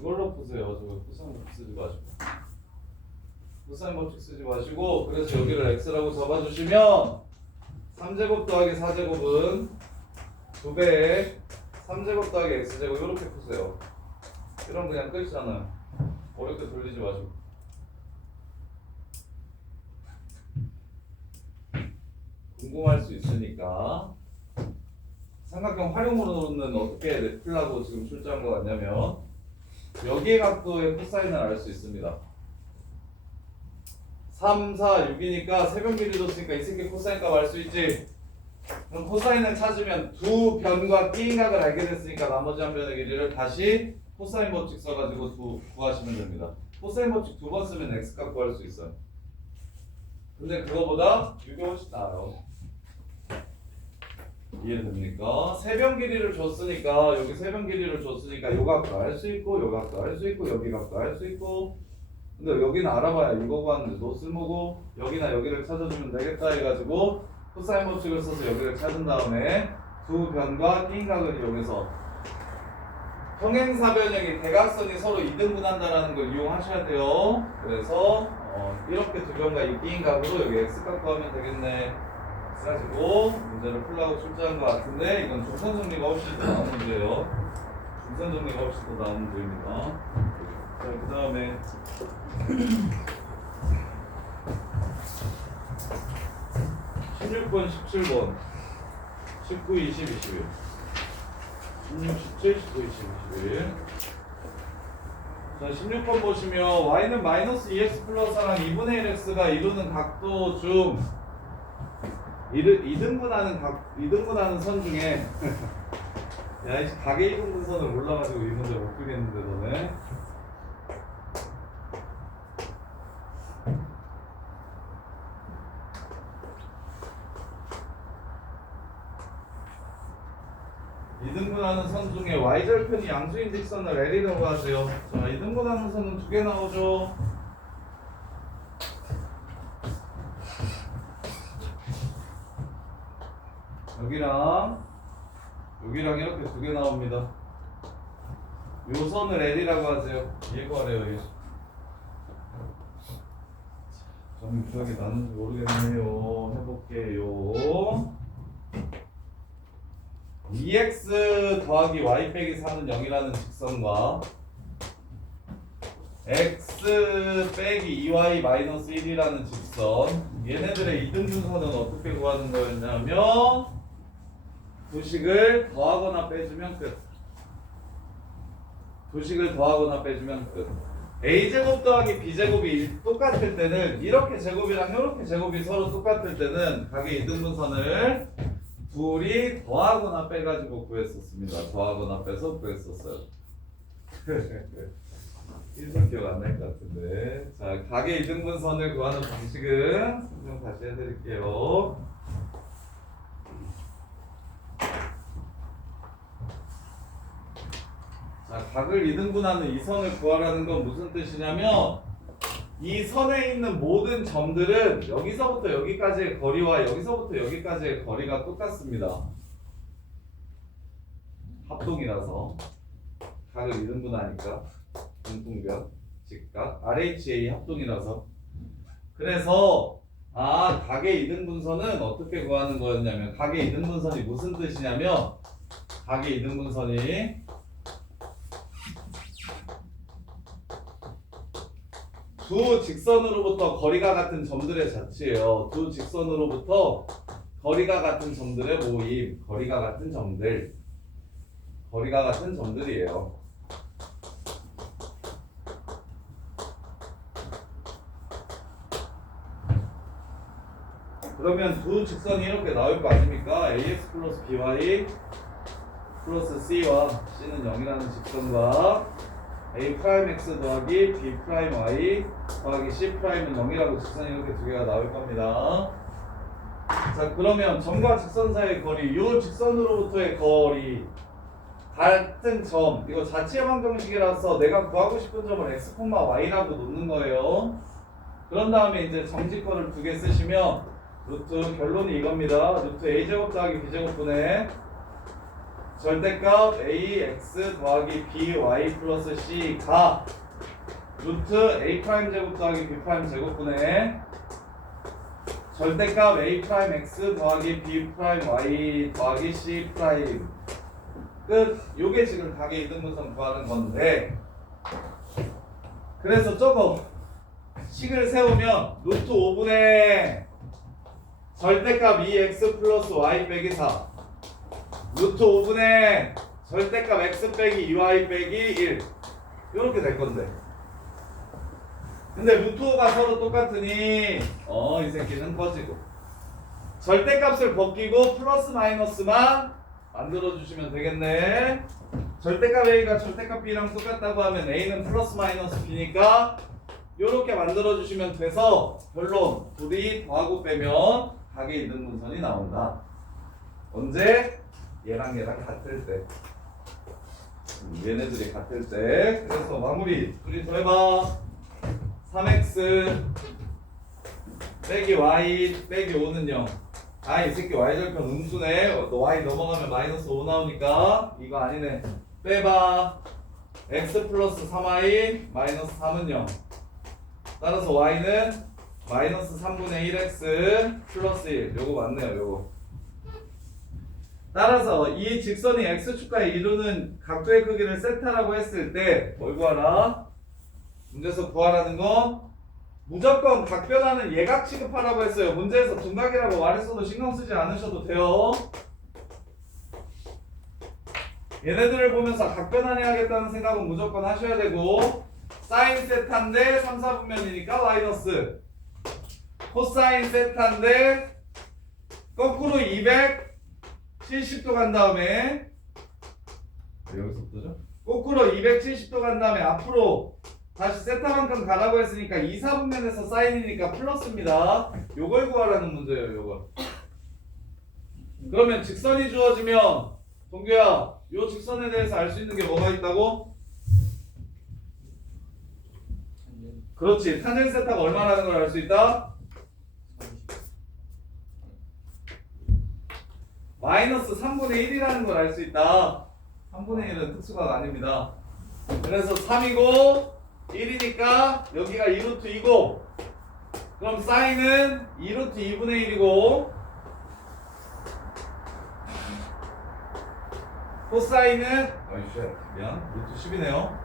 이걸로 푸세요. 저 코사인 법칙 쓰지 마시고. 코사인 법칙 쓰지 마시고 그래서 여기를 X라고 잡아주시면 3제곱 더하기 4제곱은 2배에 3제곱 더하기 X제곱 이렇게 푸세요. 이러면 그냥 끝이잖아요. 어렵게 돌리지 마시고. 궁금할 수 있으니까. 삼각형 활용으로는 어떻게 풀라고 지금 출제한 것 같냐면 여기의 각도의 코사인을 알 수 있습니다. 3, 4, 6이니까 세변 길이 줬으니까 이 새끼 코사인 값 알 수 있지. 그럼 코사인을 찾으면 두 변과 B인각을 알게 됐으니까 나머지 한 변의 길이를 다시 코사인 법칙 써가지고 구하시면 됩니다. 코사인 법칙 2번 쓰면 X값 구할 수 있어요. 근데 그거보다 이게 훨씬 나아요. 이해됩니까? 세변 길이를 줬으니까 여기 세변 길이를 줬으니까 요 각도 알 수 있고 요 각도 알 수 있고 여기 각도 알 수 있고 근데 여기는 알아봐야 이거 구하는데 너 쓸모고 여기나 여기를 찾아주면 되겠다 해가지고 코사인 법칙을 써서 여기를 찾은 다음에 두 변과 B인각을 이용해서 평행사변형이 대각선이 서로 이등분한다라는 걸 이용하셔야 돼요. 그래서 이렇게 두 변과 이 B인각으로 여기 X값 구하면 되겠네. 가지고 문제를 풀라고 출제한 것 같은데 이건 중선 정리가 훨씬 더 나은 문제예요. 중선 정리가 훨씬 더 나은 문제입니다. 자, 그 다음에 16번, 17번, 19, 20, 21 16, 17, 19, 20, 21 자, 16번 보시면 y는 마이너스 2x 플러스랑 2분의 1x가 이루는 각도 중 이등분하는 선 중에 야, 이 가계 이등분선을 몰라가지고 이 문제 못 풀겠는데 너네 이등분하는 선 중에 y절편이 양수인 직선을 L이라고 하세요. 자, 이등분하는 선은 두 개 나오죠. 여기랑 이렇게 두 개 나옵니다. 요 선을 L이라고 하세요. 이해가래요, 얘. 좀 기억이 나는지 모르겠네요. 해볼게요. 2x 더하기 y 빼기 4는 0이라는 직선과 x 빼기 2y 마이너스 1이라는 직선 얘네들의 이등분선은 어떻게 구하는 거였냐면 두식을 더하거나 빼주면 끝. 두식을 더하거나 빼주면 끝. a제곱 더하기 b제곱이 똑같을 때는 이렇게 제곱이랑 이렇게 제곱이 서로 똑같을 때는 각의 이등분선을 둘이 더하거나 빼가지고 구했었습니다. 더하거나 빼서 구했었어요. 1선 기억 안 날 것 같은데. 자, 각의 이등분선을 구하는 방식은 설명 다시 해드릴게요. 자, 각을 이등분하는 이 선을 구하라는 건 무슨 뜻이냐면 이 선에 있는 모든 점들은 여기서부터 여기까지의 거리와 여기서부터 여기까지의 거리가 똑같습니다. 합동이라서 각을 이등분하니까 등분변, 직각, RHA 합동이라서 그래서 각의 이등분선은 어떻게 구하는 거였냐면 각의 이등분선이 무슨 뜻이냐면 각의 이등분선이 두 직선으로부터 거리가 같은 점들의 자치예요. 두 직선으로부터 거리가 같은 점들의 모임, 거리가 같은 점들이에요. 그러면 두 직선이 이렇게 나올 거 아닙니까? ax 플러스 by 플러스 c와 c는 0이라는 직선과 a 프라임 x 더하기 b 프라임 y 더하기 c 프라임은 0이라고 직선이 이렇게 두 개가 나올 겁니다. 자, 그러면 점과 직선 사이의 거리, 이 직선으로부터의 거리 같은 점, 이거 자취의 방정식이라서 내가 구하고 싶은 점을 x, y라고 놓는 거예요. 그런 다음에 이제 정직권을 두 개 쓰시면 루트 결론이 이겁니다. 루트 a제곱 더하기 b제곱분의 절대값 ax 더하기 by 플러스 c가 루트 a 프라임 제곱 더하기 b 프라임 제곱분의 절대값 a 프라임 x 더하기 b 프라임 y 더하기 c 프라임 끝. 요게 지금 각의 이등분선 구하는 건데 그래서 저거 식을 세우면 루트 5분의 절대값 2x 플러스 y 빼기 4 루트 5분의 절대값 x 빼기 2y 빼기 1 이렇게 될 건데 근데 루트 5가 서로 똑같으니 이 새끼는 꺼지고 절대값을 벗기고 플러스 마이너스만 만들어주시면 되겠네. 절대값 a가 절대값 b랑 똑같다고 하면 a는 플러스 마이너스 b니까 이렇게 만들어주시면 돼서 결론 둘이 더하고 빼면 각의 이등분선이 나온다. 언제? 얘랑 같을 때. 얘네들이 같을 때. 그래서 마무리 둘이 더해봐. 3x 빼기 y 빼기 5는 0. 이 새끼 y절편 음수네. 너 y 넘어가면 마이너스 5 나오니까 이거 아니네. 빼봐. x 플러스 3y 마이너스 3은 0. 따라서 y는 마이너스 3분의 1x 플러스 1 요거 맞네요 요거. 따라서 이 직선이 x축과에 이루는 각도의 크기를 세타라고 했을 때 뭘 구하라? 문제에서 구하라는 건 무조건 각변하는 예각 취급하라고 했어요. 문제에서 둔각이라고 말했어도 신경 쓰지 않으셔도 돼요. 얘네들을 보면서 각변환 해야겠다는 생각은 무조건 하셔야 되고, 사인 세타인데 3, 4분면이니까 마이너스, 코사인 세타인데 거꾸로 270도 간 다음에 여기서부터죠? 거꾸로 270도 간 다음에 앞으로 다시 세타만큼 가라고 했으니까 2, 4분면에서 사인이니까 플러스입니다. 요걸 구하라는 문제예요. 요걸. 그러면 직선이 주어지면 동규야, 요 직선에 대해서 알 수 있는 게 뭐가 있다고? 그렇지. 탄젠 세타가 얼마라는 걸 알 수 있다? 마이너스 3분의 1이라는 걸 알 수 있다. 3분의 1은 특수가 아닙니다. 그래서 3이고 1이니까 여기가 2루트 2고, 그럼 사인은 2루트 2분의 1이고, 코사인은 아이씨 미안 루트 10이네요.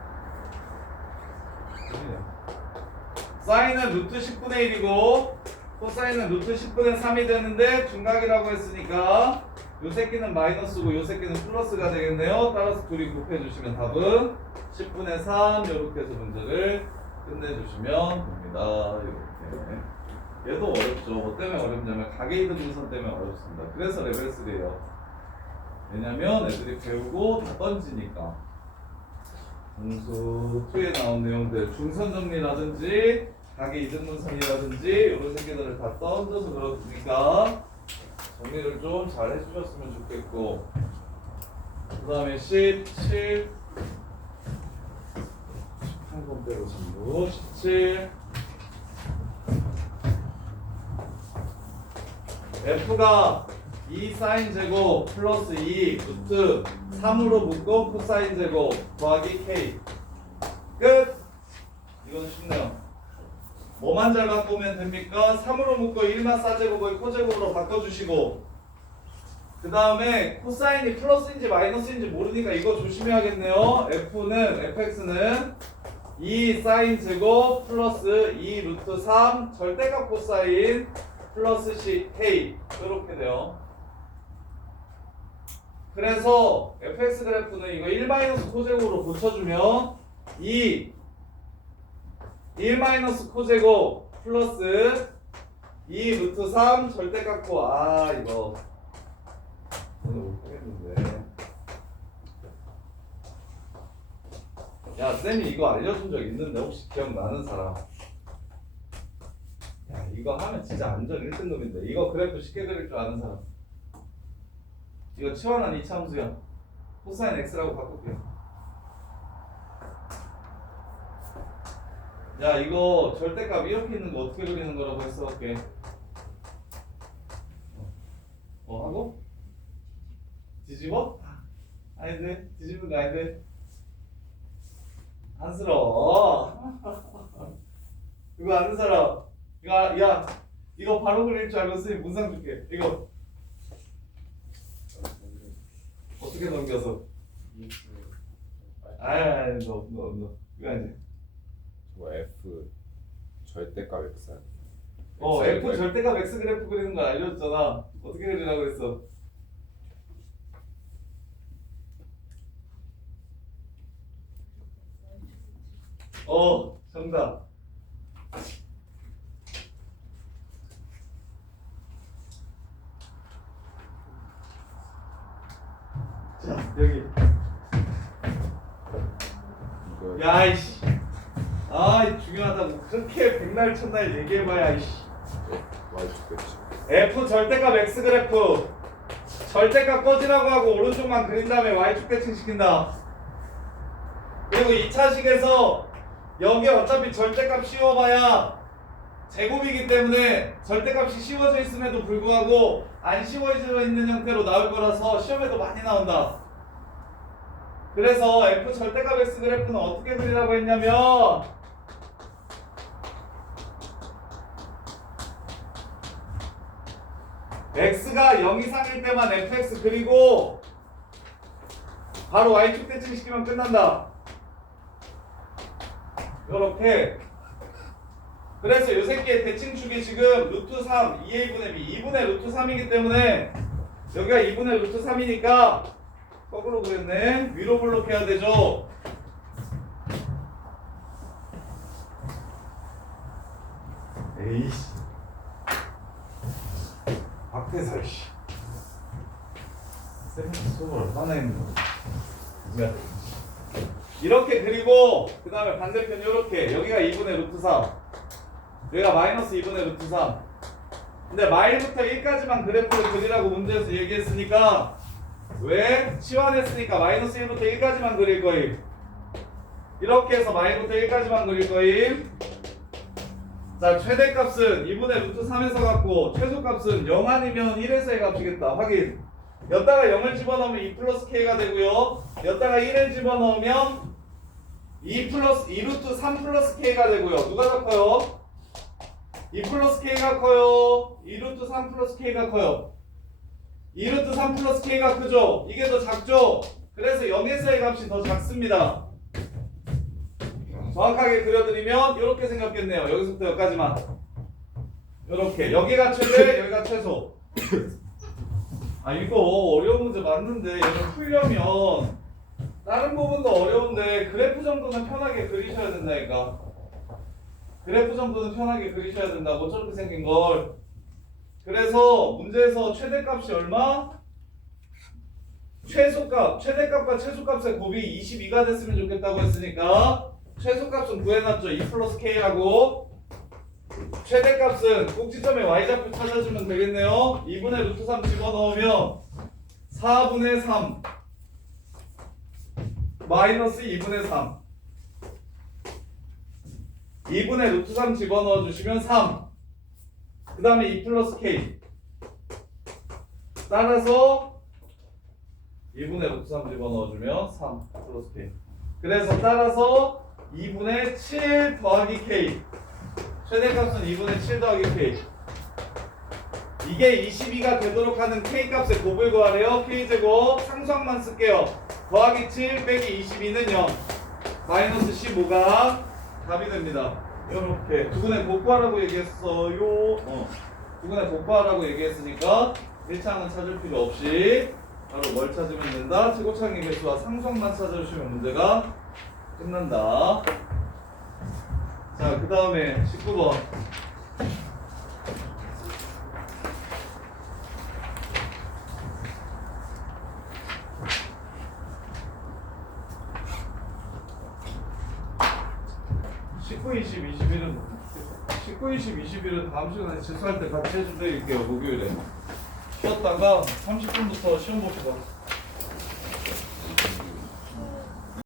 사인은 루트 10분의 1이고 코사인은 루트 10분의 3이 되는데 중각이라고 했으니까 요 새끼는 마이너스고 요 새끼는 플러스가 되겠네요. 따라서 둘이 곱해주시면 답은 10분의 3 이렇게 해서 문제를 끝내주시면 됩니다. 이렇게. 얘도 어렵죠. 뭐 때문에 어렵냐면 가계이등분선 때문에 어렵습니다. 그래서 레벨 3예요. 왜냐면 애들이 배우고 다 던지니까. 공수 2에 나온 내용들 중선 정리라든지 가계 이등분선이라든지 이런 새끼들을 다 던져서 그러니까 정리를 좀 잘 해주셨으면 좋겠고, 그 다음에 17 18번 빼고 전부 17 F가 2 사인 제곱 플러스 2 루트 3으로 묶고 코사인 제곱 더하기 K 끝! 이건 쉽네요. 뭐만 잘 바꾸면 됩니까? 3으로 묶고 1만 사제곱을 코제곱으로 바꿔주시고, 그 다음에 코사인이 플러스인지 마이너스인지 모르니까 이거 조심해야겠네요. fx는 2 사인 제곱 플러스 2 루트 3 절대값 코사인 플러스 K 이렇게 돼요. 그래서 fx 그래프는 이거 1 마이너스 코제곱으로 고쳐주면 2 1 마이너스 코제곱 플러스 2 루트 3 절대값 코, 이거 오늘 못 하겠는데. 야 쌤이 이거 알려준 적 있는데 혹시 기억나는 사람? 야 이거 하면 진짜 완전 1등급인데. 이거 그래프 쉽게 그릴 줄 아는 사람? 이거 치환한 이차함수야. 코사인 x라고 바꿀게요. 야 이거 절대값 이렇게 있는 거 어떻게 그리는 거라고 했어볼게. 하고? 뒤집어? 아닌데? 뒤집은 거 아닌데? 안쓰러워. 이거 아는 사람? 야 이거 바로 그릴 줄 알고 선생님 문상 줄게. 이거 어떻게 넘겨서? 너 이거 아니지? 뭐 F 절대값 X야? F 절대값 X 그래프 그리는 거 알려줬잖아. 어떻게 그리라고 그랬어? 정답. 자, 여기. 야이씨. 중요하다고 그렇게 백날 첫날 얘기해봐야 이씨. Y축배치. F 절대값 X 그래프 절대값 꺼지라고 하고 오른쪽만 그린 다음에 Y축 대칭 시킨다. 그리고 2차식에서 여기 어차피 절대값 씌워봐야 제곱이기 때문에 절대값이 씌워져 있음에도 불구하고 안 씌워져 있는 형태로 나올 거라서 시험에도 많이 나온다. 그래서 F 절대값 X 그래프는 어떻게 그리라고 했냐면 x가 0 이상일 때만 fx 그리고 바로 y축 대칭시키면 끝난다. 요렇게. 그래서 요 새끼의 대칭축이 지금 루트 3, 2a분의 b, 2분의 루트 3이기 때문에 여기가 2분의 루트 3이니까 거꾸로 그랬네. 위로 블록해야 되죠. 에이씨. 박대설 씨. 쌤이 수업을 얼마나 했는 거야? 이렇게 그리고 그 다음에 반대편 이렇게 여기가 2분의 루트 3 여기가 마이너스 2분의 루트 3 근데 마일부터 1까지만 그래프를 그리라고 문제에서 얘기했으니까 왜? 치환했으니까 마이너스 1부터 1까지만 그릴 거임. 이렇게 해서 마이부터 1까지만 그릴 거임. 자, 최대값은 2분의 루트 3에서 갖고 최소값은 0 아니면 1에서의 값이겠다. 확인. 여기다가 0을 집어넣으면 2 플러스 k가 되고요. 여기다가 1을 집어넣으면 2 루트 3 플러스 k가 되고요. 누가 더 커요? 2 플러스 k가 커요. 2 루트 3 플러스 k가 커요. 2 루트 3 플러스 k가 크죠? 이게 더 작죠? 그래서 0에서의 값이 더 작습니다. 정확하게 그려드리면 이렇게 생겼겠네요. 여기서부터 여기까지만. 이렇게. 여기가 최대, 여기가 최소. 아 이거 어려운 문제 맞는데 이거 풀려면 다른 부분도 어려운데 그래프 정도는 편하게 그리셔야 된다니까. 그래프 정도는 편하게 그리셔야 된다고 저렇게 생긴 걸. 그래서 문제에서 최대값이 얼마? 최소값, 최대값과 최소값의 곱이 22가 됐으면 좋겠다고 했으니까 최소값은 구해놨죠. 2 플러스 k라고. 최대값은 꼭지점에 y좌표 찾아주면 되겠네요. 2분의 루트 3 집어넣으면 4분의 3 마이너스 2분의 3 2분의 루트 3 집어넣어 주시면 3 그 다음에 2 플러스 k 따라서 2분의 루트 3 집어넣어주면 3 플러스 k 그래서 따라서 2분의 7 더하기 k 최대값은 2분의 7 더하기 k 이게 22가 되도록 하는 k값의 곱을 구하래요. k제곱 상수항만 쓸게요. 더하기 7 빼기 22는 0 마이너스 15가 답이 됩니다. 이렇게 두분의 곱구하라고 얘기했어요. 두분의 곱구하라고 얘기했으니까 1차항은 찾을 필요 없이 바로 뭘 찾으면 된다? 최고차항의 개수와 상수항만 찾아주시면 문제가 끝난다. 자, 그 다음에 19번. (19, 20, 21은) 19, 20, 21은 다음 시간에 질수할 때 같이 해줄 때 일게요. 목요일에 쉬었다가 30분부터 시험 봅시다.